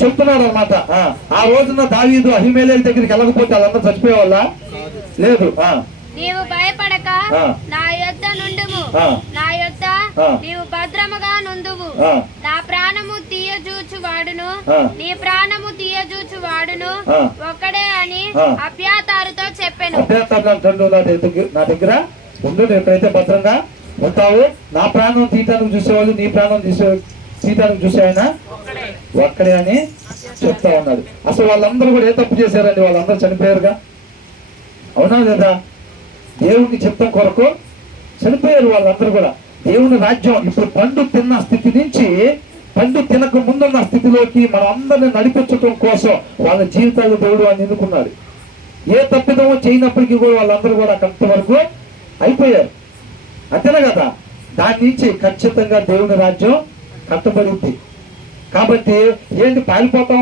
చెప్తున్నాడు అన్నమాట. ఆ రోజున దావీదు అహీమెలెకు దగ్గరికి వెళ్ళకపోతే వాళ్ళందరూ చచ్చిపోయేవాళ్ళ? లేదు. నీవు భయపడక నా యొద్ద నుండుము, నా యొద్ద నీవు భద్రముగా నుండువు. నా ప్రాణము తీయజూచు వాడును నీ ప్రాణము తీయజూచు వాడును ఒక్కడే అని అబ్యాతారుతో చెప్పెను. నా దగ్గర ఉండు, ఎప్పుడైతే భద్రంగా ఉంటావు, నా ప్రాణం తీయటానికి చూసేవాళ్ళు నీ ప్రాణం తీయటానికి చూసే ఆయన ఒక్కడే అని చెప్తా ఉన్నాడు. అసలు వాళ్ళందరూ కూడా ఏ తప్పు చేశారండి? వాళ్ళందరూ చనిపోయారుగా. అవునా లేదా? దేవుడిని చిత్తం కొరకు చనిపోయారు వాళ్ళందరూ కూడా. దేవుని రాజ్యం ఇప్పుడు పండు తిన్న స్థితి నుంచి పండు తినక ముందున్న స్థితిలోకి మనం అందరిని నడిపించడం కోసం వాళ్ళ జీవితాలు దేవుడు అని ఎన్నుకున్నాడు. ఏ తప్పిదమో చేయనప్పటికీ కూడా వాళ్ళందరూ కూడా కొంతవరకు అయిపోయారు. అంతేనా కదా? దాని నుంచి ఖచ్చితంగా దేవుని రాజ్యం కట్టబడింది. కాబట్టి ఏంటి పారిపోతా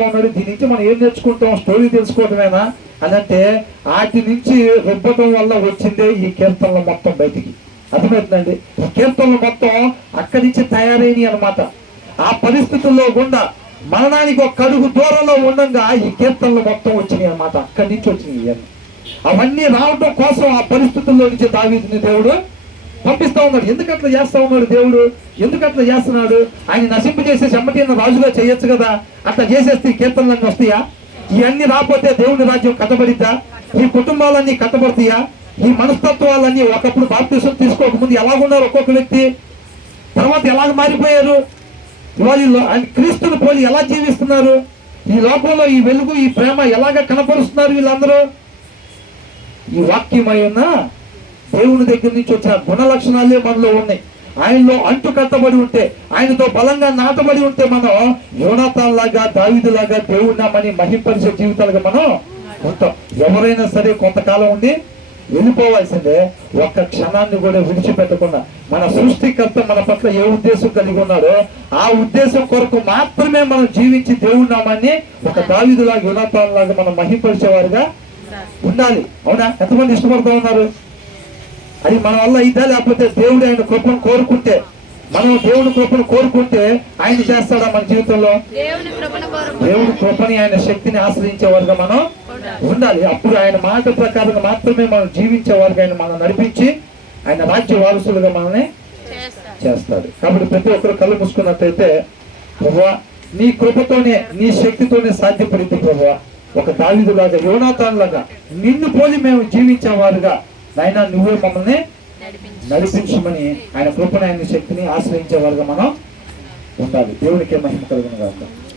ఉన్నాడు దీని నుంచి మనం ఏం నేర్చుకుంటాం? స్టోరీ తెలుసుకోవటమేనా అని అంటే వాటి నుంచి రుబ్బటం వల్ల వచ్చిందే ఈ కీర్తనలు మొత్తం బయటికి. అర్థమవుతుందండి? ఈ కీర్తనలు మొత్తం అక్కడి నుంచి తయారైనవి అన్నమాట. ఆ పరిస్థితుల్లో గుండా మరణానికి ఒక అడుగు దూరంలో ఉండగా ఈ కీర్తనలు మొత్తం వచ్చినాయి అన్నమాట. అక్కడి నుంచి వచ్చినాయి. అవన్నీ రావటం కోసం ఆ పరిస్థితుల్లో నుంచి దావీదుని దేవుడు పంపిస్తా ఉన్నాడు. ఎందుకు అట్లా చేస్తా ఉన్నాడు దేవుడు? ఎందుకు అట్లా చేస్తున్నాడు? ఆయన నశింపజేసే చెమ్మటిన రాజుగా చేయొచ్చు కదా. అట్లా చేసేస్తే ఈ కీర్తనలన్నీ వస్తాయా? ఇవన్నీ రాకపోతే దేవుని రాజ్యం కట్టబడిద్దా? ఈ కుటుంబాలన్నీ కట్టబడతాయా? ఈ మనస్తత్వాలన్నీ ఒకప్పుడు బాప్తిసం తీసుకోకముందు ఎలాగున్నారు ఒక్కొక్క వ్యక్తి, తర్వాత ఎలాగ మారిపోయారు, వాళ్ళు ఆయన క్రీస్తుని పోలి ఎలా జీవిస్తున్నారు, ఈ లోకంలో ఈ వెలుగు ఈ ప్రేమ ఎలాగ కనపరుస్తున్నారు వీళ్ళందరూ. ఈ వాక్యమై ఉన్న దేవుని దగ్గర నుంచి వచ్చిన గుణ లక్షణాలే మనలో ఉన్నాయి. ఆయనలో అంటు కట్టబడి ఉంటే, ఆయనతో బలంగా నాటబడి ఉంటే మనం యోనాతాన్ లాగా దావీదులాగా దేవుడినామని మహింపరిచే జీవితాలుగా మనం ఉంటాం. ఎవరైనా సరే కొంతకాలం ఉండి వెళ్ళిపోవాల్సిందే. ఒక్క క్షణాన్ని కూడా విడిచిపెట్టకుండా మన సృష్టికర్త మన పట్ల ఏ ఉద్దేశం కలిగి ఉన్నాడో ఆ ఉద్దేశం కొరకు మాత్రమే మనం జీవించి దేవుడి నామాన్ని ఒక దావీదులాగా యోనాతాన్ లాగా మనం మహింపరిచేవారుగా ఉండాలి. అవునా? ఎంతమంది ఇష్టపడుతూ ఉన్నారు? అది మన వల్ల ఇదా? లేకపోతే దేవుడు ఆయన కృపను కోరుకుంటే, మనం దేవుని కృపను కోరుకుంటే ఆయన చేస్తాడా మన జీవితంలో? దేవుని కృపని ఆయన శక్తిని ఆశ్రయించేవారుగా మనం ఉండాలి. అప్పుడు ఆయన మాట ప్రకారంగా మాత్రమే మనం జీవించేవారుగా ఆయన మనం నడిపించి ఆయన రాజ్య వారసులుగా మనల్ని చేస్తాడు. కాబట్టి ప్రతి ఒక్కరు కళ్ళు మూసుకున్నట్లయితే, ప్రభువా నీ కృపతోనే నీ శక్తితోనే సాధ్యపడింది ప్రభువా. ఒక దావీదులాగా యోనాతాన్ లాగా నిన్ను పోలి మేము జీవించేవారుగా నాయనా నువ్వే మమ్మల్ని నడిపించమని ఆయన కృపను ఆయన శక్తిని ఆశ్రయించేవారుగా మనం ఉండాలి. దేవునికి మహిమ కలుగును గాక.